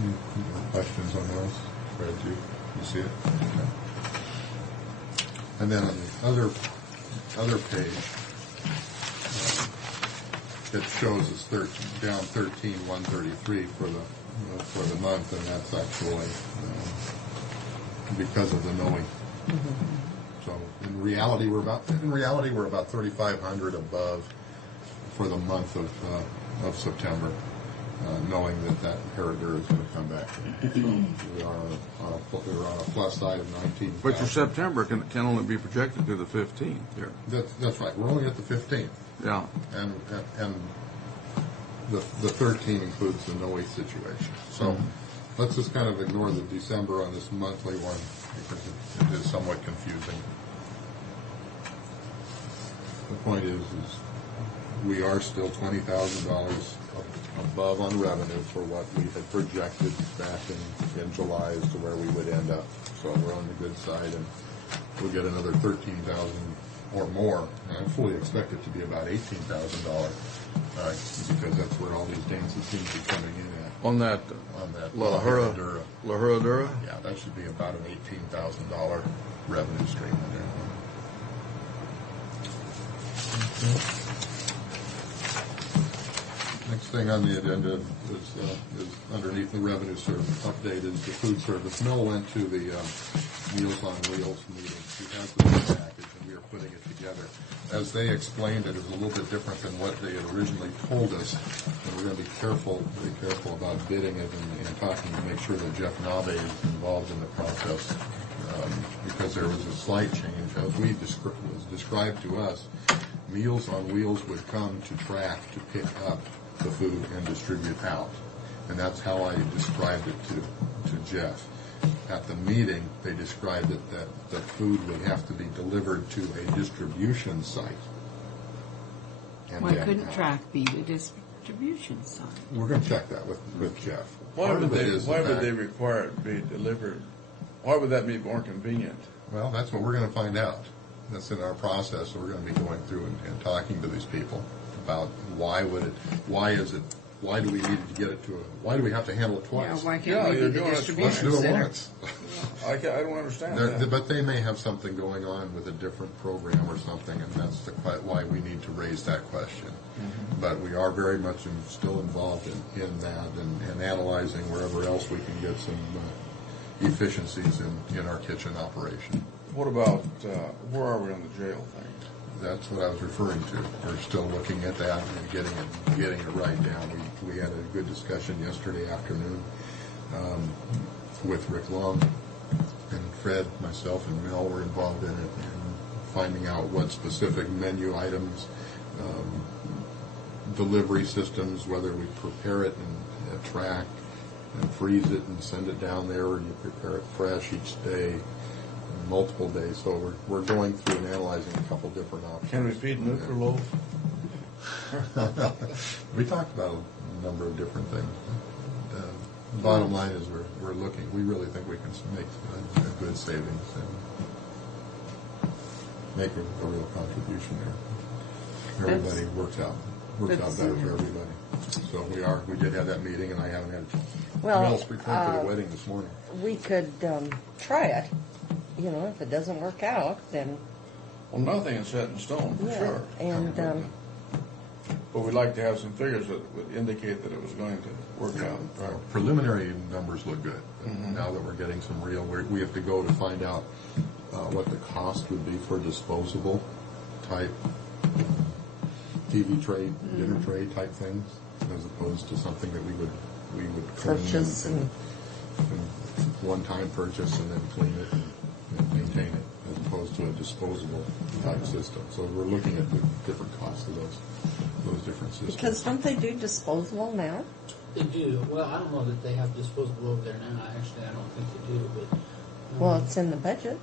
Any questions on those? Fred, you see it? Okay. And then on the other page, it shows us down 13,133 for the month, and that's actually because of the Noe. So in reality, we're about 3,500 above for the month of September, knowing that Herradura is going to come back. So we are on a plus side of 19,000. But your September can only be projected to the 15th here. That's right. We're only at the 15th. Yeah. And the 13 includes the Noe situation. So let's just kind of ignore the December on this monthly one because it is somewhat confusing. The point is we are still $20,000 above on revenue for what we had projected back in July as to where we would end up. So we're on the good side, and we'll get another $13,000 or more. And I fully expect it to be about $18,000 because that's where all these dances seem to be coming in at. On that La Herradura? Yeah, that should be about an $18,000 revenue stream in there. Next thing on the agenda is underneath the revenue service update is the food service. Mel went to the Meals on Wheels meeting. He has the bid package, and we are putting it together. As they explained it, it was a little bit different than what they had originally told us, and we're going to be careful about bidding it and talking to make sure that Jeff Nave is involved in the process because there was a slight change. As was described to us, Meals on Wheels would come to track to pick up the food and distribute out. And that's how I described it to Jeff. At the meeting, they described it that the food would have to be delivered to a distribution site. And Why then couldn't out. track be the distribution site? We're going to check that with Jeff. Why Part would of it they, is the why would fact- they require it to be delivered? Why would that be more convenient? Well, that's what we're going to find out. That's in our process. So we're going to be going through and talking to these people about why do we need to get it to why do we have to handle it Yeah, twice? why can't Yeah, we you're be the doing it Let's distribution do it center? once. I don't understand that. But they may have something going on with a different program or something, and that's why we need to raise that question. Mm-hmm. But we are very much still involved in that and analyzing wherever else we can get some efficiencies in our kitchen operation. What about, where are we on the jail thing? That's what I was referring to. We're still looking at that and getting it right down. We had a good discussion yesterday afternoon with Rick Long, and Fred, myself, and Mel were involved in it, and finding out what specific menu items, delivery systems, whether we prepare it and track and freeze it and send it down there, or you prepare it fresh each day, multiple days. So we're going through and analyzing a couple different options. Can we feed Nutraloaf? We talked about a number of different things. The bottom line is we're looking. We really think we can make a good savings and make a real contribution there. Everybody works out better for everybody. So we did have that meeting, and I haven't had Well, Mel's returned to the wedding this morning. We could try it. You know, if it doesn't work out, then Well, nothing is set in stone, for yeah. sure. And But we'd like to have some figures that would indicate that it was going to work out. Preliminary numbers look good. But now that we're getting some real, we have to go to find out what the cost would be for disposable type TV tray, dinner tray type things, as opposed to something that we would clean purchase and one-time purchase and then clean it and maintain it, as opposed to a disposable type system. So we're looking at the different costs of those different systems. because don't they do disposable now? They do. Well, I don't know that they have disposable over there now. Actually, I don't think they do. But Well, it's in the budget.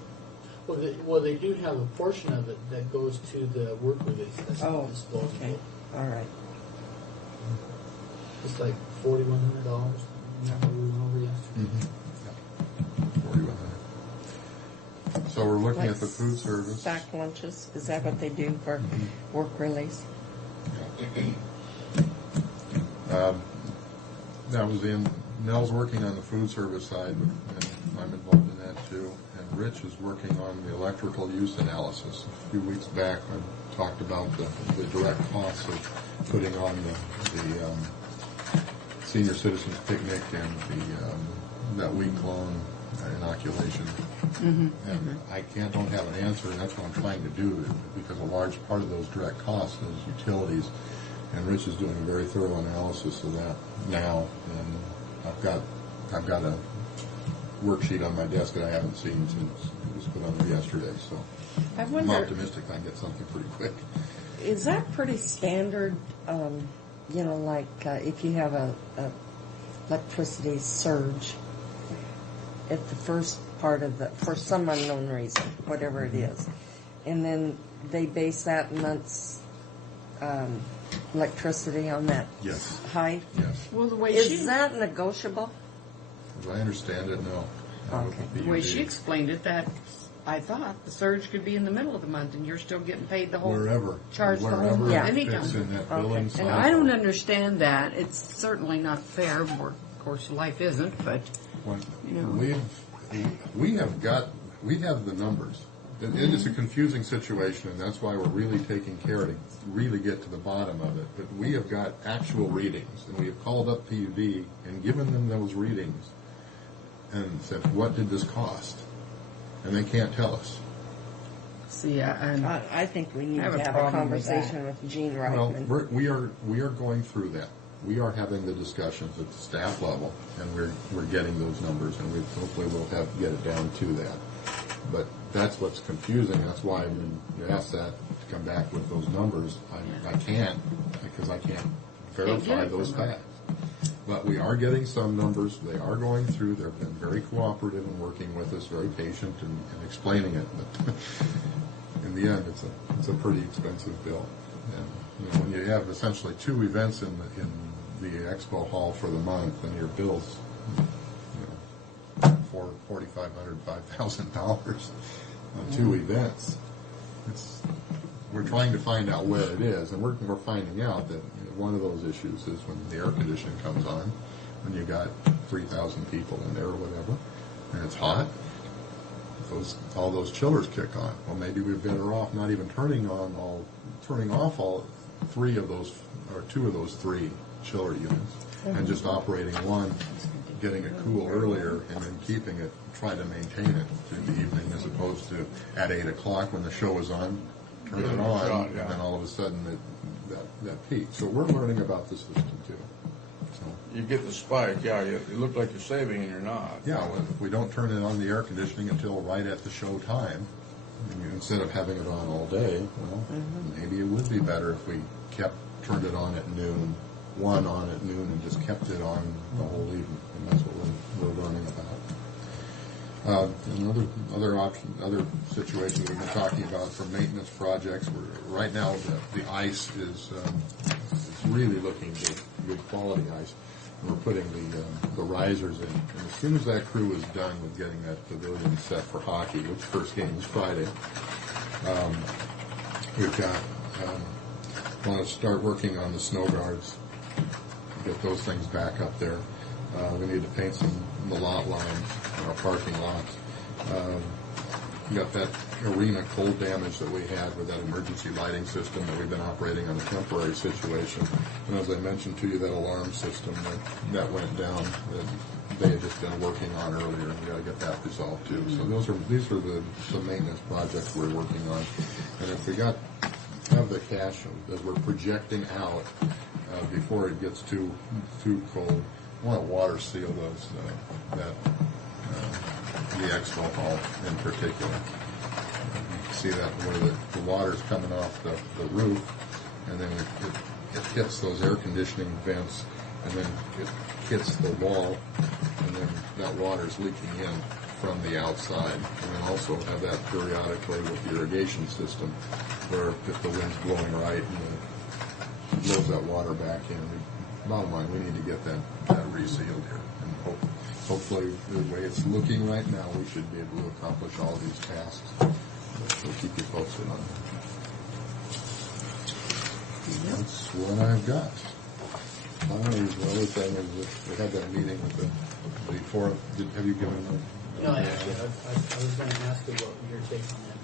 well, they do have a portion of it that goes to the work release. That's not disposable. okay. All right. It's like $4,100. Remember we went over yesterday. 4,100. So we're looking at the food service. Sack lunches. Is that what they do for work release? That was Nell's working on the food service side, and I'm involved in that too. And Rich is working on the electrical use analysis. A few weeks back, I talked about the direct costs of putting on the senior citizens picnic and that week-long inoculation. And I don't have an answer, and that's what I'm trying to do, because a large part of those direct costs is utilities. And Rich is doing a very thorough analysis of that now, and I've got a worksheet on my desk that I haven't seen since it was put on there yesterday. So I I'm wonder, optimistic I can get something pretty quick. is that pretty standard? You know, like if you have a electricity surge at the first part of for some unknown reason, whatever it is, and then they base that month's electricity on that Yes. height. Yes. Well, the way Is that negotiable? As I understand it, no. Not with Okay. the the way PUD. she explained it, that I thought the surge could be in the middle of the month, and you're still getting paid the whole Wherever. charge the whole Wherever month Yeah. it anytime. fits in that Okay. billing And cycle. And I don't understand that. It's certainly not fair. Of course, life isn't, but Well, you know. we have the numbers. It is a confusing situation, and that's why we're really taking care to really get to the bottom of it. But we have got actual readings, and we have called up PUD and given them those readings and said, what did this cost? And they can't tell us. see, I think we need I have to a have a problem with conversation with Gene Well, Reitman. we are going through that. We are having the discussions at the staff level, and we're getting those numbers, and we hopefully will get it down to that. But that's what's confusing. That's why when you ask that to come back with those numbers, I can't, because I can't verify those facts. But we are getting some numbers. They are going through. They've been very cooperative and working with us, very patient and explaining it. But in the end, it's a pretty expensive bill. And when you have essentially 2 events in the expo hall for the month, and your bills, for $4,500, $5,000 on 2 events, we're trying to find out where it is, and we're finding out that one of those issues is when the air conditioning comes on, when you got 3,000 people in there or whatever, and it's hot. All those chillers kick on. Well, maybe we're better off not even turning off all 3 of those, or 2 of those 3 chiller units, and just operating one, getting it cool earlier, and then keeping it, trying to maintain it through the evening, as opposed to at 8 o'clock when the show is on, turn it on, and then all of a sudden that peak. So we're learning about the system too. So you get the spike, you look like you're saving and you're not. Yeah, well, if we don't turn it on the air conditioning until right at the show time, instead of having it on all day, well, maybe it would be better if we turned it on at noon, one on at noon, and just kept it on the whole evening. And that's what we're learning about. Other situations we've been talking about for maintenance projects. Right now the ice is really looking good quality ice. We're putting the risers in, and as soon as that crew is done with getting that pavilion set for hockey, which first game is Friday, we've got want to start working on the snow guards, get those things back up there. We need to paint the lot lines in our parking lots. We got that arena cold damage that we had with that emergency lighting system that we've been operating on a temporary situation. And as I mentioned to you, that alarm system that went down that they had just been working on earlier, and we got to get that resolved too. So these are the maintenance projects we're working on. And if we have the cash as we're projecting out before it gets too cold, I want to water seal the expo hall in particular. You can see that where the water's coming off the roof, and then it hits those air conditioning vents, and then it hits the wall, and then that water's leaking in from the outside. And then also have that periodically with the irrigation system, where if the wind's blowing right, it blows that water back in. Bottom line, we need to get that resealed here. And hopefully, the way it's looking right now, we should be able to accomplish all these tasks. We'll keep you posted on that. That's what I've got. Finally, the other thing is that we had that meeting with before. Have you given them? No, actually, I was going to ask you what your take on that.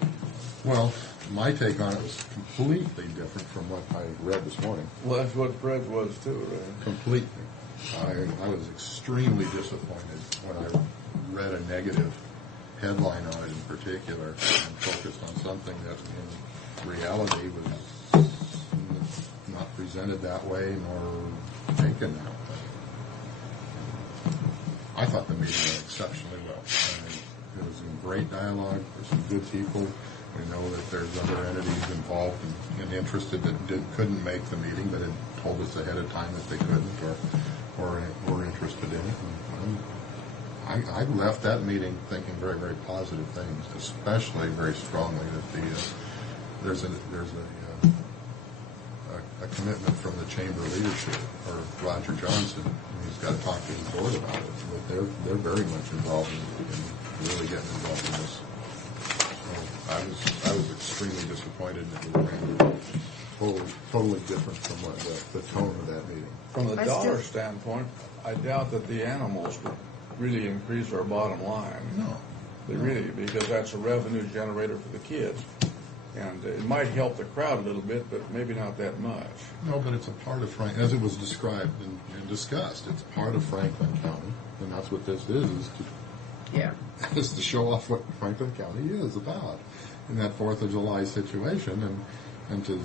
Well, my take on it was completely different from what I read this morning. Well, that's what Fred's was too, right? Completely. I was extremely disappointed when I read a negative headline on it in particular, and focused on something that in reality was not presented that way nor taken that way. I thought the meeting went exceptionally well. It was in great dialogue. There's some good people. We know that there's other entities involved and interested that couldn't make the meeting, but had told us ahead of time that they couldn't or were interested in it. And I left that meeting thinking very, very positive things, especially very strongly that there's a commitment from the chamber leadership, or Roger Johnson. He's got to talk to his board about it, but they're very much involved in really getting involved in this. I was extremely disappointed that we were totally different from what the tone of that meeting. From the dollar standpoint, I doubt that the animals would really increase our bottom line. No. They really, because that's a revenue generator for the kids. And it might help the crowd a little bit, but maybe not that much. No, but it's a part of Franklin, as it was described and discussed, it's part of Franklin County, and that's what this is to show off what Franklin County is about in that 4th of July situation. And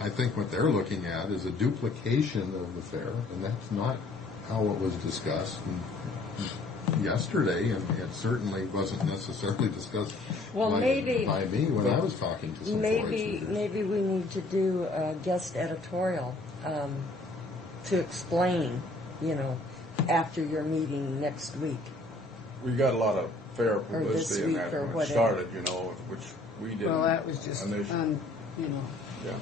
I think what they're looking at is a duplication of the fair, and that's not how it was discussed. And yesterday, and it certainly wasn't necessarily discussed Well, by maybe- me when I was talking to some 4-H leaders. Maybe we need to do a guest editorial to explain, after your meeting next week. We got a lot of fair Or this publicity in week that or when it whatever. started, which we didn't. Well, that was just, initially. Yeah.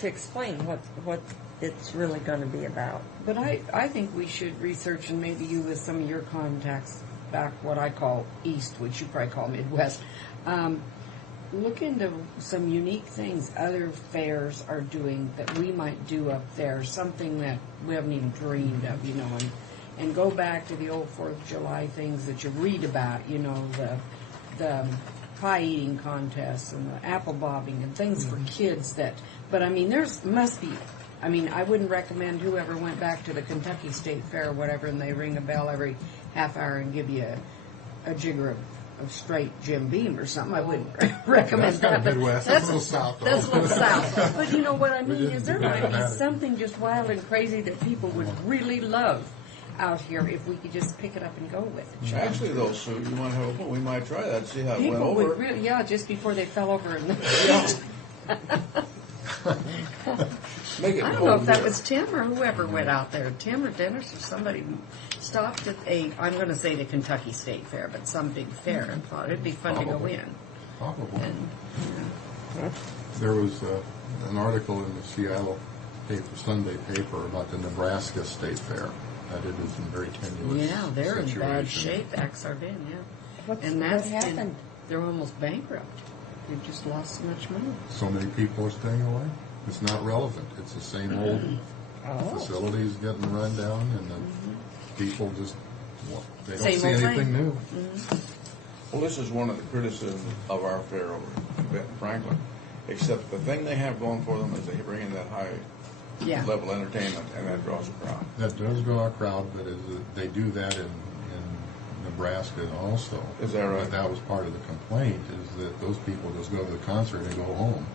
To explain what it's really going to be about. But I think we should research, and maybe you with some of your contacts back what I call East, which you probably call Midwest, look into some unique things other fairs are doing that we might do up there, something that we haven't even dreamed of, and go back to the old 4th of July things that you read about, the pie eating contests and the apple bobbing and things for kids but I mean, I wouldn't recommend whoever went back to the Kentucky State Fair or whatever and they ring a bell every half hour and give you a jigger of straight Jim Beam or something. I wouldn't recommend That's kind of that. Midwest. That's a little south, though. That's a little south. But you know what I mean is there didn't might be have it. something just wild and crazy that people would really love out here if we could just pick it up and go with it. Actually, though, Sue, you might have, we might try that, see how it went People over. would really, just before they fell over in the Make it I don't know if that over. was Tim or whoever went out there. Tim or Dennis or somebody stopped at I'm going to say the Kentucky State Fair, but some big fair and thought it'd be fun to go Probably. in. Probably. And, There was an article in the Seattle Sunday paper about the Nebraska State Fair. That it is in very tenuous yeah, they're in bad situation. shape, Axardin, yeah. What That's happened? they're almost bankrupt. They've just lost so much money. So many people are staying away. It's not relevant. It's the same old facilities getting run down, and the people just they don't Same see old anything thing. new. Well, this is one of the criticisms of our fair over in Benton Franklin. Except the thing they have going for them is they bring in that high Yeah. level entertainment, and that draws a crowd. That does draw a crowd, but they do that in Nebraska also. Is that right? But that was part of the complaint, is that those people just go to the concert and go home,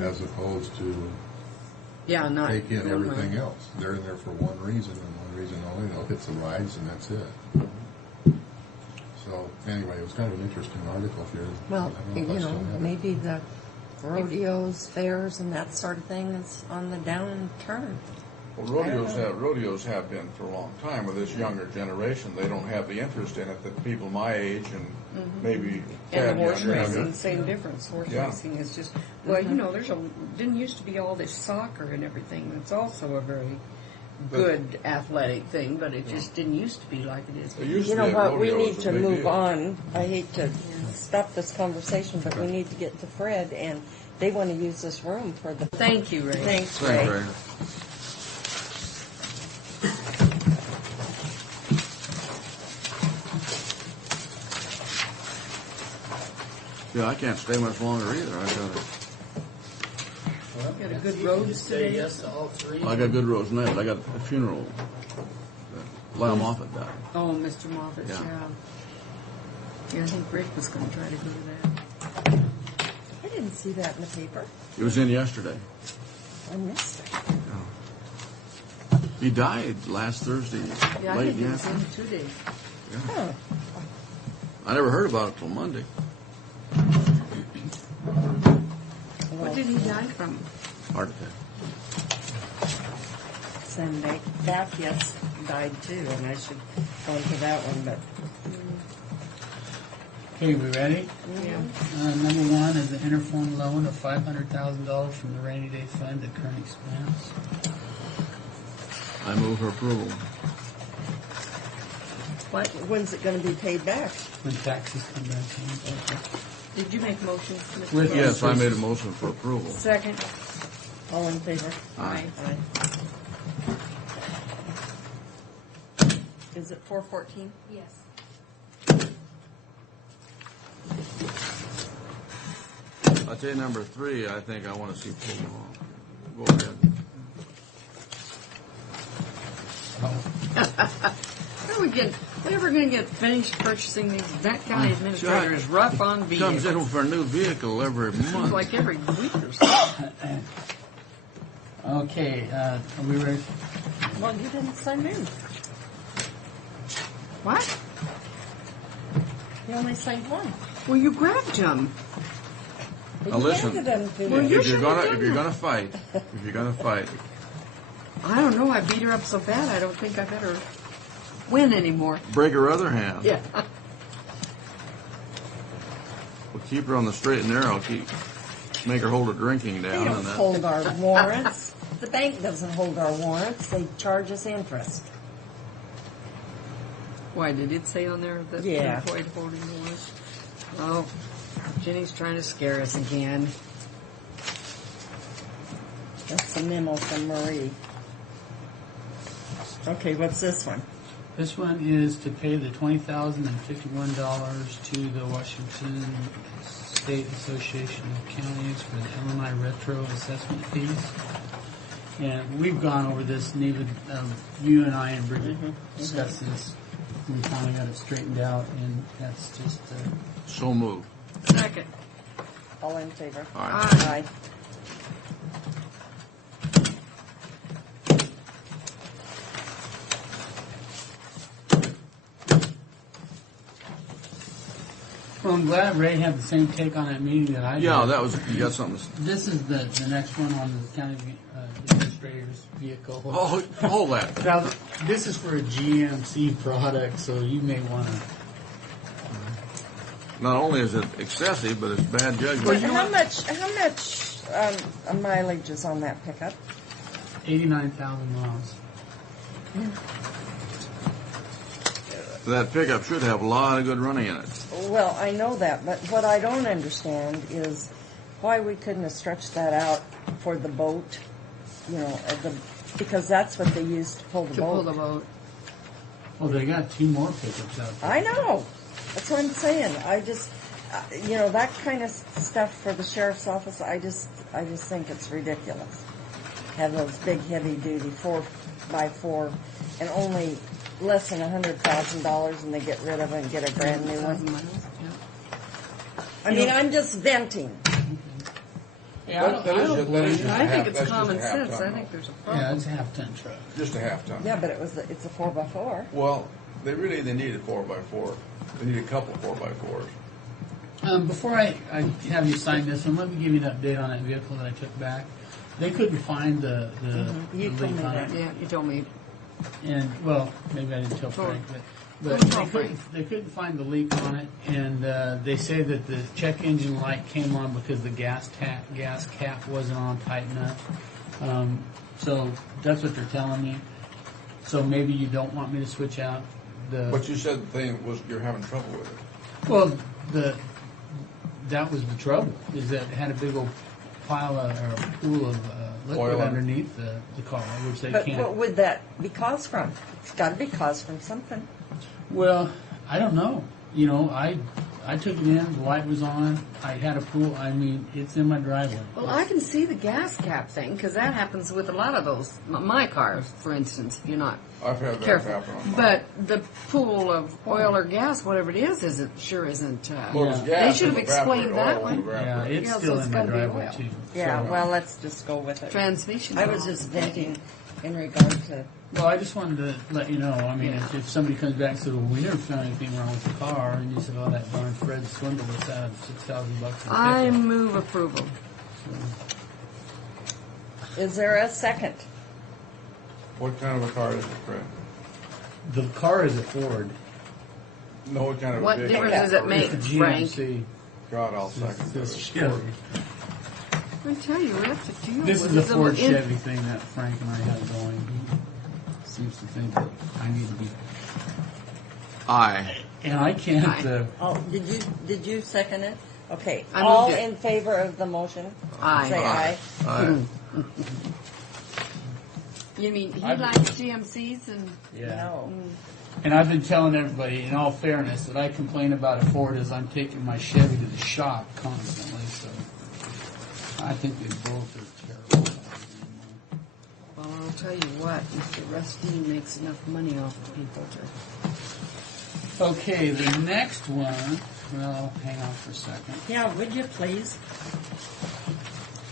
as opposed to not take in never mind. everything else. They're in there for one reason and one reason only. They'll hit the rides and that's it. So anyway, it was kind of an interesting article here. Well, I don't know if I still have it. maybe the rodeos, fairs, and that sort of thing is on the downturn. Well, rodeos have been for a long time. With this younger generation, they don't have the interest in it that people my age and maybe And tad the horse younger racing, have. same difference. Horse Yeah. racing is just, didn't used to be all this soccer and everything. It's also a very good athletic thing, but it just didn't used to be like it is. It used You to know be what? We rodeos need was to a big move deal. on. I hate to stop this conversation, but we need to get to Fred, and they want to use this room for the. Thank you, Ray. Thanks, Ray. Thanks, Ray. Yeah, I can't stay much longer either. Got a good roads Say today. yes to all three. I got good roads now. I got a funeral. Lyle Moffat died. Oh, Mr. Moffat, Yeah. Yeah, I think Rick was going to try to go to that. I didn't see that in the paper. It was in yesterday. I missed it. He died last Thursday, Yeah, I late think in it the was in afternoon. 2 days. Oh, I never heard about it till Monday. What did he die from? Heart attack. Sunday. Yes, died too, and I should go into that one, but Okay, we ready? Yeah. Number one is the interphone loan of $500,000 from the rainy day fund at current expense. I move for approval. when's it going to be paid back? When taxes come back in. Did you make motions, Mr. With- Crowe? Yes, I made a motion for approval. Second. All in favor? Aye. Is it 414? Yes. I'll tell you number 3, I think I want to see pulled off. Go ahead. We ever going to get finished purchasing these? That county administrator is rough on Comes vehicles. in for a new vehicle every month. Like every week or so. Okay, are we ready? Well, you didn't sign in. What? You only saved one. Well, you grabbed him. Now listen, handed them to Well, me. you if you're should've done gonna that. if you're gonna fight, I don't know. I beat her up so bad. I don't think I better win anymore. break her other hand. Yeah. We'll keep her on the straight and narrow. Make her hold her drinking They down, don't and that. hold our warrants. The bank doesn't hold our warrants. They charge us interest. Why, did it say on there that Yeah. employed holding the warrant? Oh, Jenny's trying to scare us again. That's a memo from Marie. Okay, what's this one? This one is to pay the $20,051 to the Washington State Association of Counties for the Illinois retro assessment fees. And we've gone over this, Neva, you and I and Bridget discussed this. We finally got it straightened out, and that's just, So moved. Second. All in favor? Aye. Aye. well, I'm glad Ray had the same take on that meeting that I did. Yeah, that was, you got something. This is the next one on the county administrator's vehicle. Oh, hold that. Now, this is for a GMC product, so you may want to. Not only is it excessive, but it's bad judgment. How much mileage is on that pickup? 89,000 miles. That pickup should have a lot of good running in it. Well, I know that, but what I don't understand is why we couldn't have stretched that out for the boat, because that's what they use to pull the To boat. pull the boat. Well, they got 2 more pickups out there. I know. That's what I'm saying. I just, that kind of stuff for the sheriff's office, I just think it's ridiculous. Have those big, heavy-duty 4x4 and only less than $100,000, and they get rid of it and get a brand new one. I mean, I'm just venting. Yeah, I think it's common sense. I think there's a problem. Yeah, it's a half-ton truck. Just a half ton. Yeah, but it's a 4x4. Well, they need a 4x4. They need a couple 4x4s. Before I have you sign this one, let me give you an update on that vehicle that I took back. They couldn't find the You told leak me on that. it. Yeah, you told me. And, well, maybe I didn't tell Frank, but they couldn't find the leak on it, and they say that the check engine light came on because the gas cap wasn't on tight enough. So that's what they're telling me. So maybe you don't want me to switch out the... But you said the thing was you're having trouble with it. Well, that was the trouble, is that it had a big old pile or a pool of liquid Oil. underneath the car, which they But can't... what would that be caused from? It's got to be caused from something. Well, I don't know. I took it in, the light was on, I had a pool, it's in my driveway. Well, I can see the gas cap thing because that happens with a lot of those. My cars, for instance, if you're not I've had that careful. happen on mine. But the pool of oil or gas, whatever it is, isn't. Well, it's Yeah. gas, They should have it'll explained evaporate, that oil one. will evaporate. Yeah, it's Yeah, so still it's in my gotta be driveway oil. too. Yeah, So, well, let's just go with it. Transmission. I was just venting in regard to... well, I just wanted to let you know, if somebody comes back and says, well, we never found anything wrong with the car, and you said, oh, that darn Fred swindled us out of $6,000 I move approval. Is there a second? What kind of a car is it, Fred? The car is a Ford. No, what kind of What a vehicle? difference does it make, It's a Frank? GMC. God, I'll second It's this. Chevy. I tell you, we have to deal This with is a them Ford in- Chevy thing that Frank and I have going. He seems to think that I need to be, Aye. and I can't. Aye. Oh, did you second it? Okay. I moved All it. in favor of the motion? Aye. Say aye. Aye. You mean he I've- likes GMCs and Yeah. No. And I've been telling everybody, in all fairness, that I complain about a Ford as I'm taking my Chevy to the shop constantly. So I think they both are terrible. well, I'll tell you what, Mr. Rustine makes enough money off of people to. Okay, the next one. Well, hang on for a second. Yeah, would you please?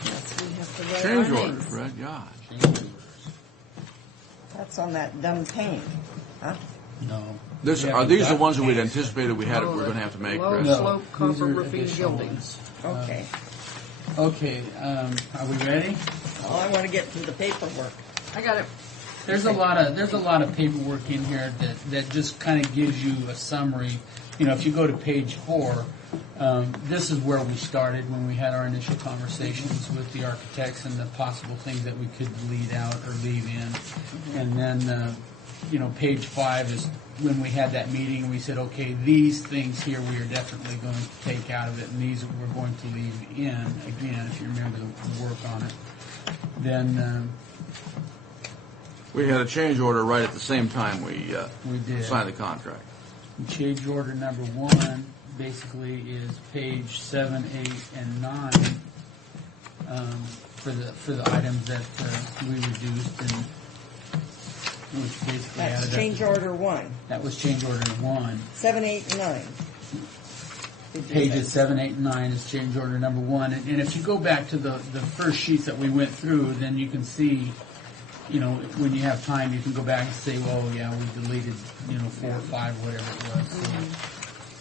Yes, we have to write Change our orders, names. Fred, God. That's on that dumb paint. Huh? No. Are these the ones that we'd anticipated we had, we're going to have to make, Low Chris? No. slope These copper are roofing additional buildings. Okay. Okay, are we ready? Well, I want to get to the paperwork. I got it. There's a lot of paperwork in here that just kind of gives you a summary. You know, if you go to page 4, this is where we started when we had our initial conversations with the architects and the possible things that we could leave out or leave in. And then, you know, page 5 is when we had that meeting and we said, okay, these things here we are definitely going to take out of it, and these we're going to leave in, again, if you remember the work on it. Then We had a change order right at the same time we did. signed the contract. Change order number 1 basically is page 7, 8, and 9 for the items that we reduced, and which basically added That's up change to- order 1. That was change order 1. 7, 8, and 9. Pages 7, 8, and 9 is change order number 1. And if you go back to the first sheets that we went through, then you can see, you know, when you have time, you can go back and say, well, yeah, we deleted, you know, 4 or 5, whatever it was.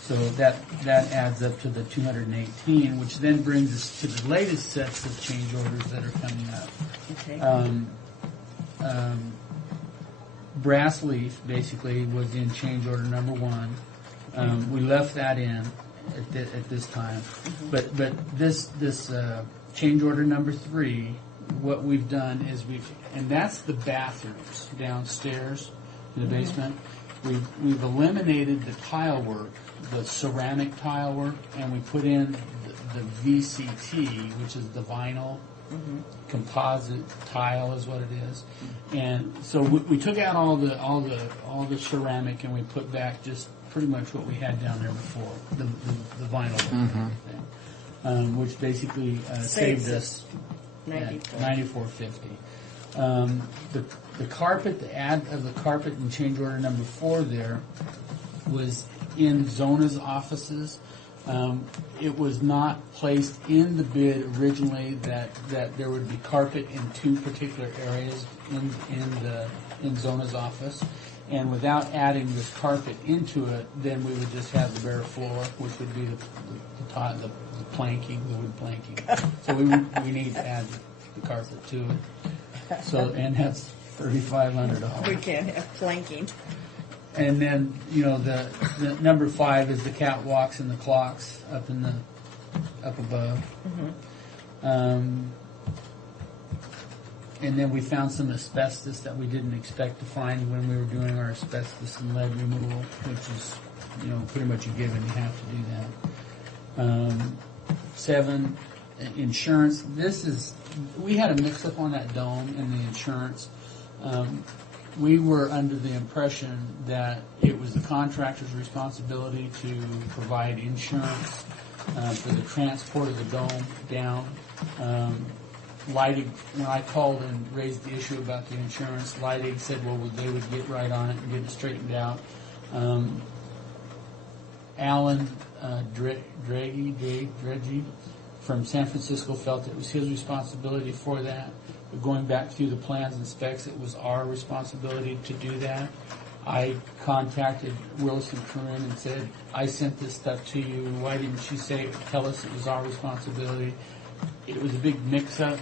So that adds up to the 218, which then brings us to the latest sets of change orders that are coming up. Okay. Brass leaf basically was in change order number 1. We left that in at this time, but this change order number 3, what we've done is and that's the bathrooms downstairs in the basement. We've eliminated the tile work, the ceramic tile work, and we put in the VCT, which is the vinyl composite tile, is what it is. And so we took out all the ceramic, and we put back just pretty much what we had down there before, the vinyl work and everything, which basically saved us $94.50. The carpet, the add of the carpet in change order number 4 there was in Zona's offices. It was not placed in the bid originally that there would be carpet in 2 particular areas in Zona's office. And without adding this carpet into it, then we would just have the bare floor, which would be the planking, the wood planking. So we need to add the carpet to it. So, and that's $3,500. We can't have planking. And then, you know, the number 5 is the catwalks and the clocks up above. And then we found some asbestos that we didn't expect to find when we were doing our asbestos and lead removal, which is, you know, pretty much a given. You have to do that. 7, insurance. We had a mix-up on that dome and the insurance. We were under the impression that it was the contractor's responsibility to provide insurance for the transport of the dome down. Leidig, when I called and raised the issue about the insurance, Leidig said, well, they would get right on it and get it straightened out. Alan Dreggy from San Francisco felt it was his responsibility for that. But going back through the plans and specs, it was our responsibility to do that. I contacted Wilson Corinne and said, I sent this stuff to you. Why didn't you tell us it was our responsibility? It was a big mix-up,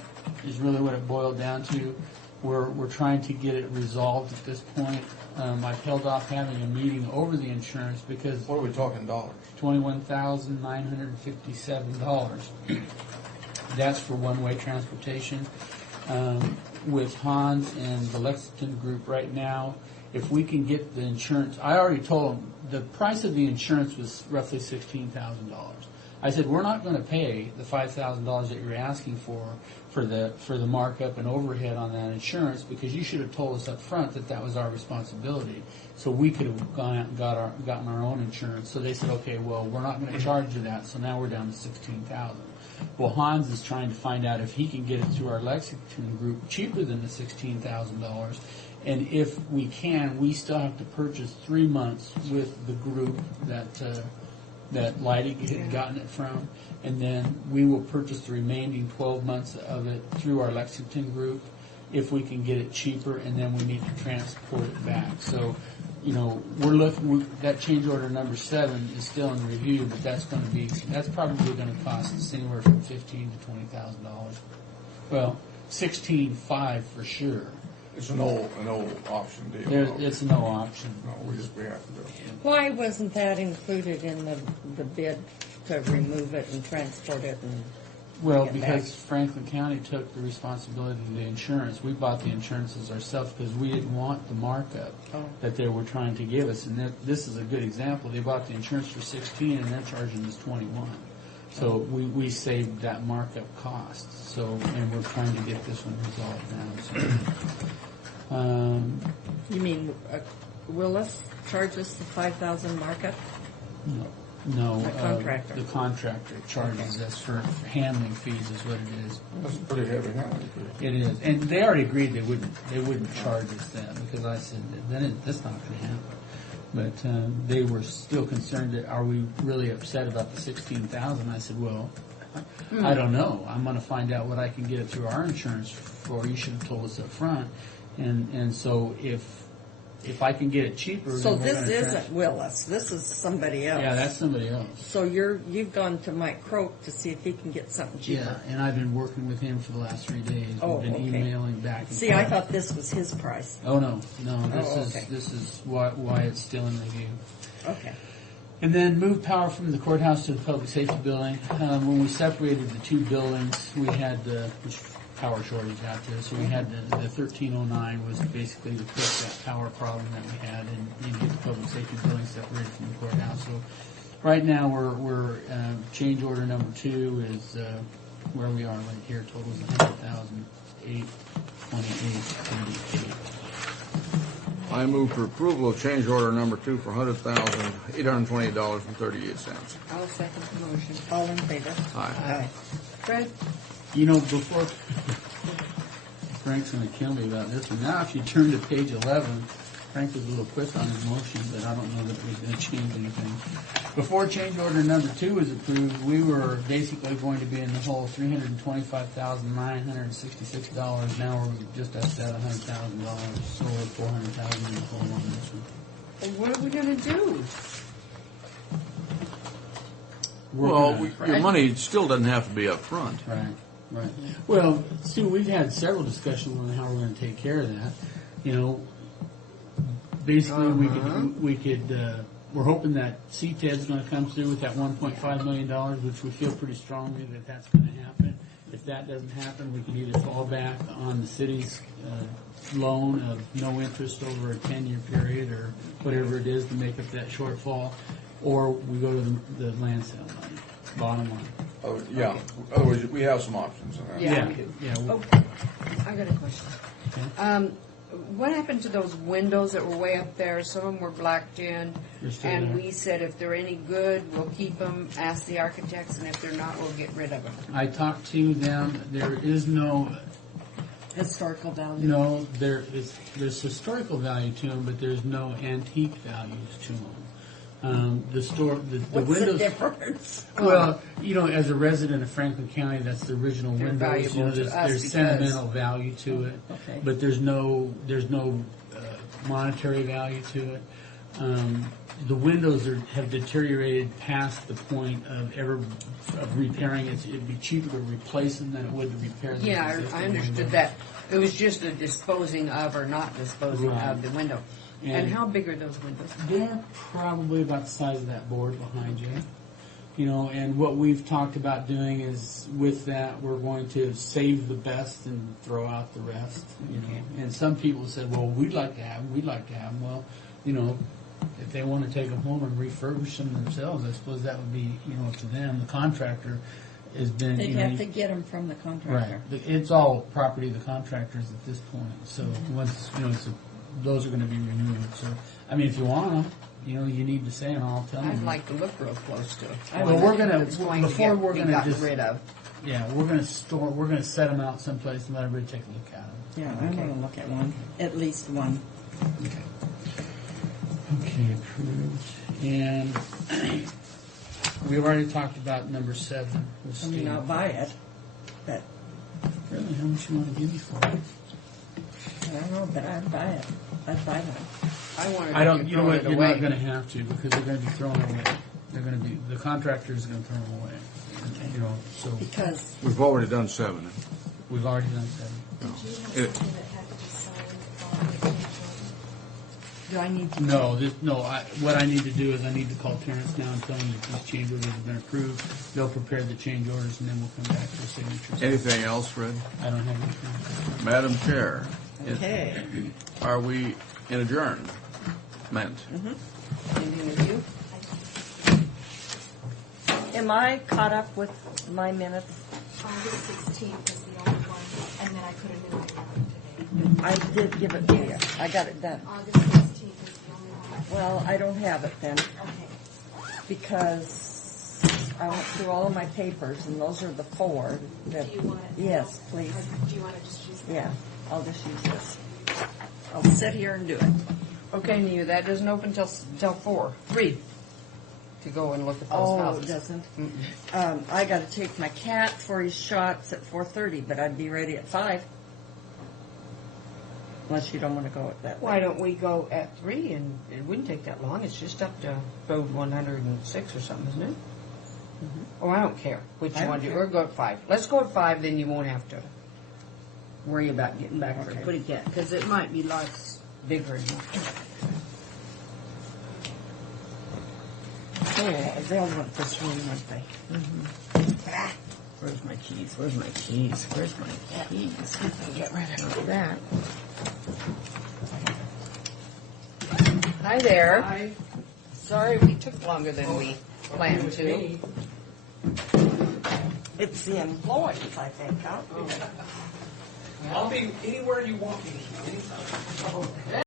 is really what it boiled down to. We're trying to get it resolved at this point. I've held off having a meeting over the insurance because... What are we talking dollars? $21,957. That's for one-way transportation. With Hans and the Lexington group right now, if we can get the insurance... I already told them the price of the insurance was roughly $16,000. I said, we're not going to pay the $5,000 that you're asking for the markup and overhead on that insurance, because you should have told us up front that was our responsibility, so we could have gone out and gotten our own insurance. So they said, okay, well, we're not going to charge you that, so now we're down to $16,000. Well, Hans is trying to find out if he can get it through our Lexington group cheaper than the $16,000. And if we can, we still have to purchase 3 months with the group that Leidig had gotten it from, and then we will purchase the remaining 12 months of it through our Lexington group if we can get it cheaper, and then we need to transport it back. So that change order number 7 is still in review, but that's probably going to cost us anywhere from $15,000 to $20,000. Well, 16.5 for sure. It's an old option deal. It's no option. No, we have to do it. Why wasn't that included in the bid to remove it and transport it and Well, bring it because back? Franklin County took the responsibility of the insurance. We bought the insurances ourselves because we didn't want the markup that they were trying to give us. And this is a good example. They bought the insurance for 16 and they're charging us 21. So we saved that markup cost. So, and we're trying to get this one resolved now. So, You mean Willis charges the 5,000 markup? no, The contractor. the contractor charges us for handling fees is what it is. That's a pretty heavy handling fee. It is, and they already agreed they wouldn't charge us then because I said that's not going to happen. But they were still concerned that are we really upset about the 16,000? I said, well, I don't know. I'm going to find out what I can get it through our insurance for. You should have told us up front. And so if I can get it cheaper, So then we're this gonna isn't Willis. This is somebody else. Yeah, that's somebody else. So you've gone to Mike Croak to see if he can get something cheaper. Yeah, and I've been working with him for the last 3 days. Oh, We've been okay. emailing back and See, I forth. thought this was his price. Oh no. okay. This is why it's still in review. Okay. And then moved power from the courthouse to the public safety building. When we separated the two buildings, we had power shortage out there, so we had the 1309 was basically to fix that power problem that we had and get the public safety building separated from the courthouse. So right now we're change order number 2 is where we are right here. Total is $100,828.38. I move for approval of change order number 2 for $100,828.38. I'll second the motion. All in favor? Aye. Fred? Before Frank's going to kill me about this one. Now, if you turn to page 11, Frank was a little quick on his motion, but I don't know that we're going to change anything. Before change order number 2 was approved, we were basically going to be in the hole $325,966. Now we're just at that $100,000, so we're $400,000 in the hole on this one. Well, what are we going to do? Well, your money still doesn't have to be up front. Right. Well, Sue, we've had several discussions on how we're going to take care of that. Basically, we could. We're hoping that CTED's going to come through with that $1.5 million, which we feel pretty strongly that that's going to happen. If that doesn't happen, we can either fall back on the city's loan of no interest over a 10-year period or whatever it is to make up that shortfall, or we go to the land sale money. Bottom line. Oh, yeah. Otherwise, we have some options in that. Yeah, we do. Yeah. Oh, I got a question. Okay. What happened to those windows that were way up there? Some of them were blacked in, They're still and there. we said if they're any good, we'll keep them, ask the architects, and if they're not, we'll get rid of them. I talked to them. There is no. Historical value. No, there's historical value to them, but there's no antique values to them. The What's windows. the difference? Well, as a resident of Franklin County, that's the original They're windows. valuable to us There's because- sentimental value to it, Okay. but there's no monetary value to it. The windows have deteriorated past the point of repairing it. It'd be cheaper to replace them than it would to repair them. Yeah, I understood that. It was just a disposing of or not disposing Right. of the window. And how big are those windows? They're probably about the size of that board behind you. And what we've talked about doing is with that, we're going to save the best and throw out the rest. And some people said, well, we'd like to have them. Well, if they want to take them home and refurbish them themselves, I suppose that would be, up to them. The contractor has been. They'd have to get them from the contractor. Right. It's all property of the contractors at this point. So once, those are going to be renewed. So, if you want them, you need to say, and I'll tell I'd them. like to look real close to it. Well, we're gonna It's going to before get we're be gonna gotten just rid of. Yeah, we're gonna set them out someplace and let everybody take a look at them. Yeah, I'm going to look at one, at least one. Okay, approved. And we've already talked about number 7 with Steve. I'll buy it, but Really, how much you want to give me for it? I don't know, but I'd buy it. I'd buy one. I wanted I don't, you know what, it you're away. not gonna have to, because they're gonna be thrown away. They're gonna be, the contractor's gonna throw them away. You know, so Because We've already done 7. we've already done that. It- do I need to? No, what I need to do is I need to call Terrence now and tell him that these change orders have been approved. They'll prepare the change orders and then we'll come back for signatures. Anything else, Fred? I don't have anything. Madam Chair, Okay. are we in adjournment? Anything with you? Am I caught up with my minutes? August 16th is the only one, and then I put a new one out today. I did give it to you. I got it done. August 16th is the only one. Well, I don't have it then Okay. because I went through all of my papers and those are the 4. That, Do you want it? yes, please. Or do you want to just use that? Yeah, I'll just use this. I'll sit here and do it. Okay, Nia, that doesn't open till 3 to go and look at those Oh, houses. it doesn't. I got to take my cat for his shots at 4:30, but I'd be ready at 5. Unless you don't want to go at that. Why don't we go at 3 and it wouldn't take that long. It's just up to Road 106 or something, isn't it? Oh, I don't care which I you don't want to do. care. Or go at 5. Let's go at 5, then you won't have to worry about getting back for Okay. a pretty cat because it might be lots bigger. Oh, they'll want this room, won't they? Where's my keys? Where's my keys? Where's my keys? Get rid of that. Hi there. Hi. Sorry we took longer than we planned to. It's the employees, I think, huh? I'll be anywhere you want me. Anytime.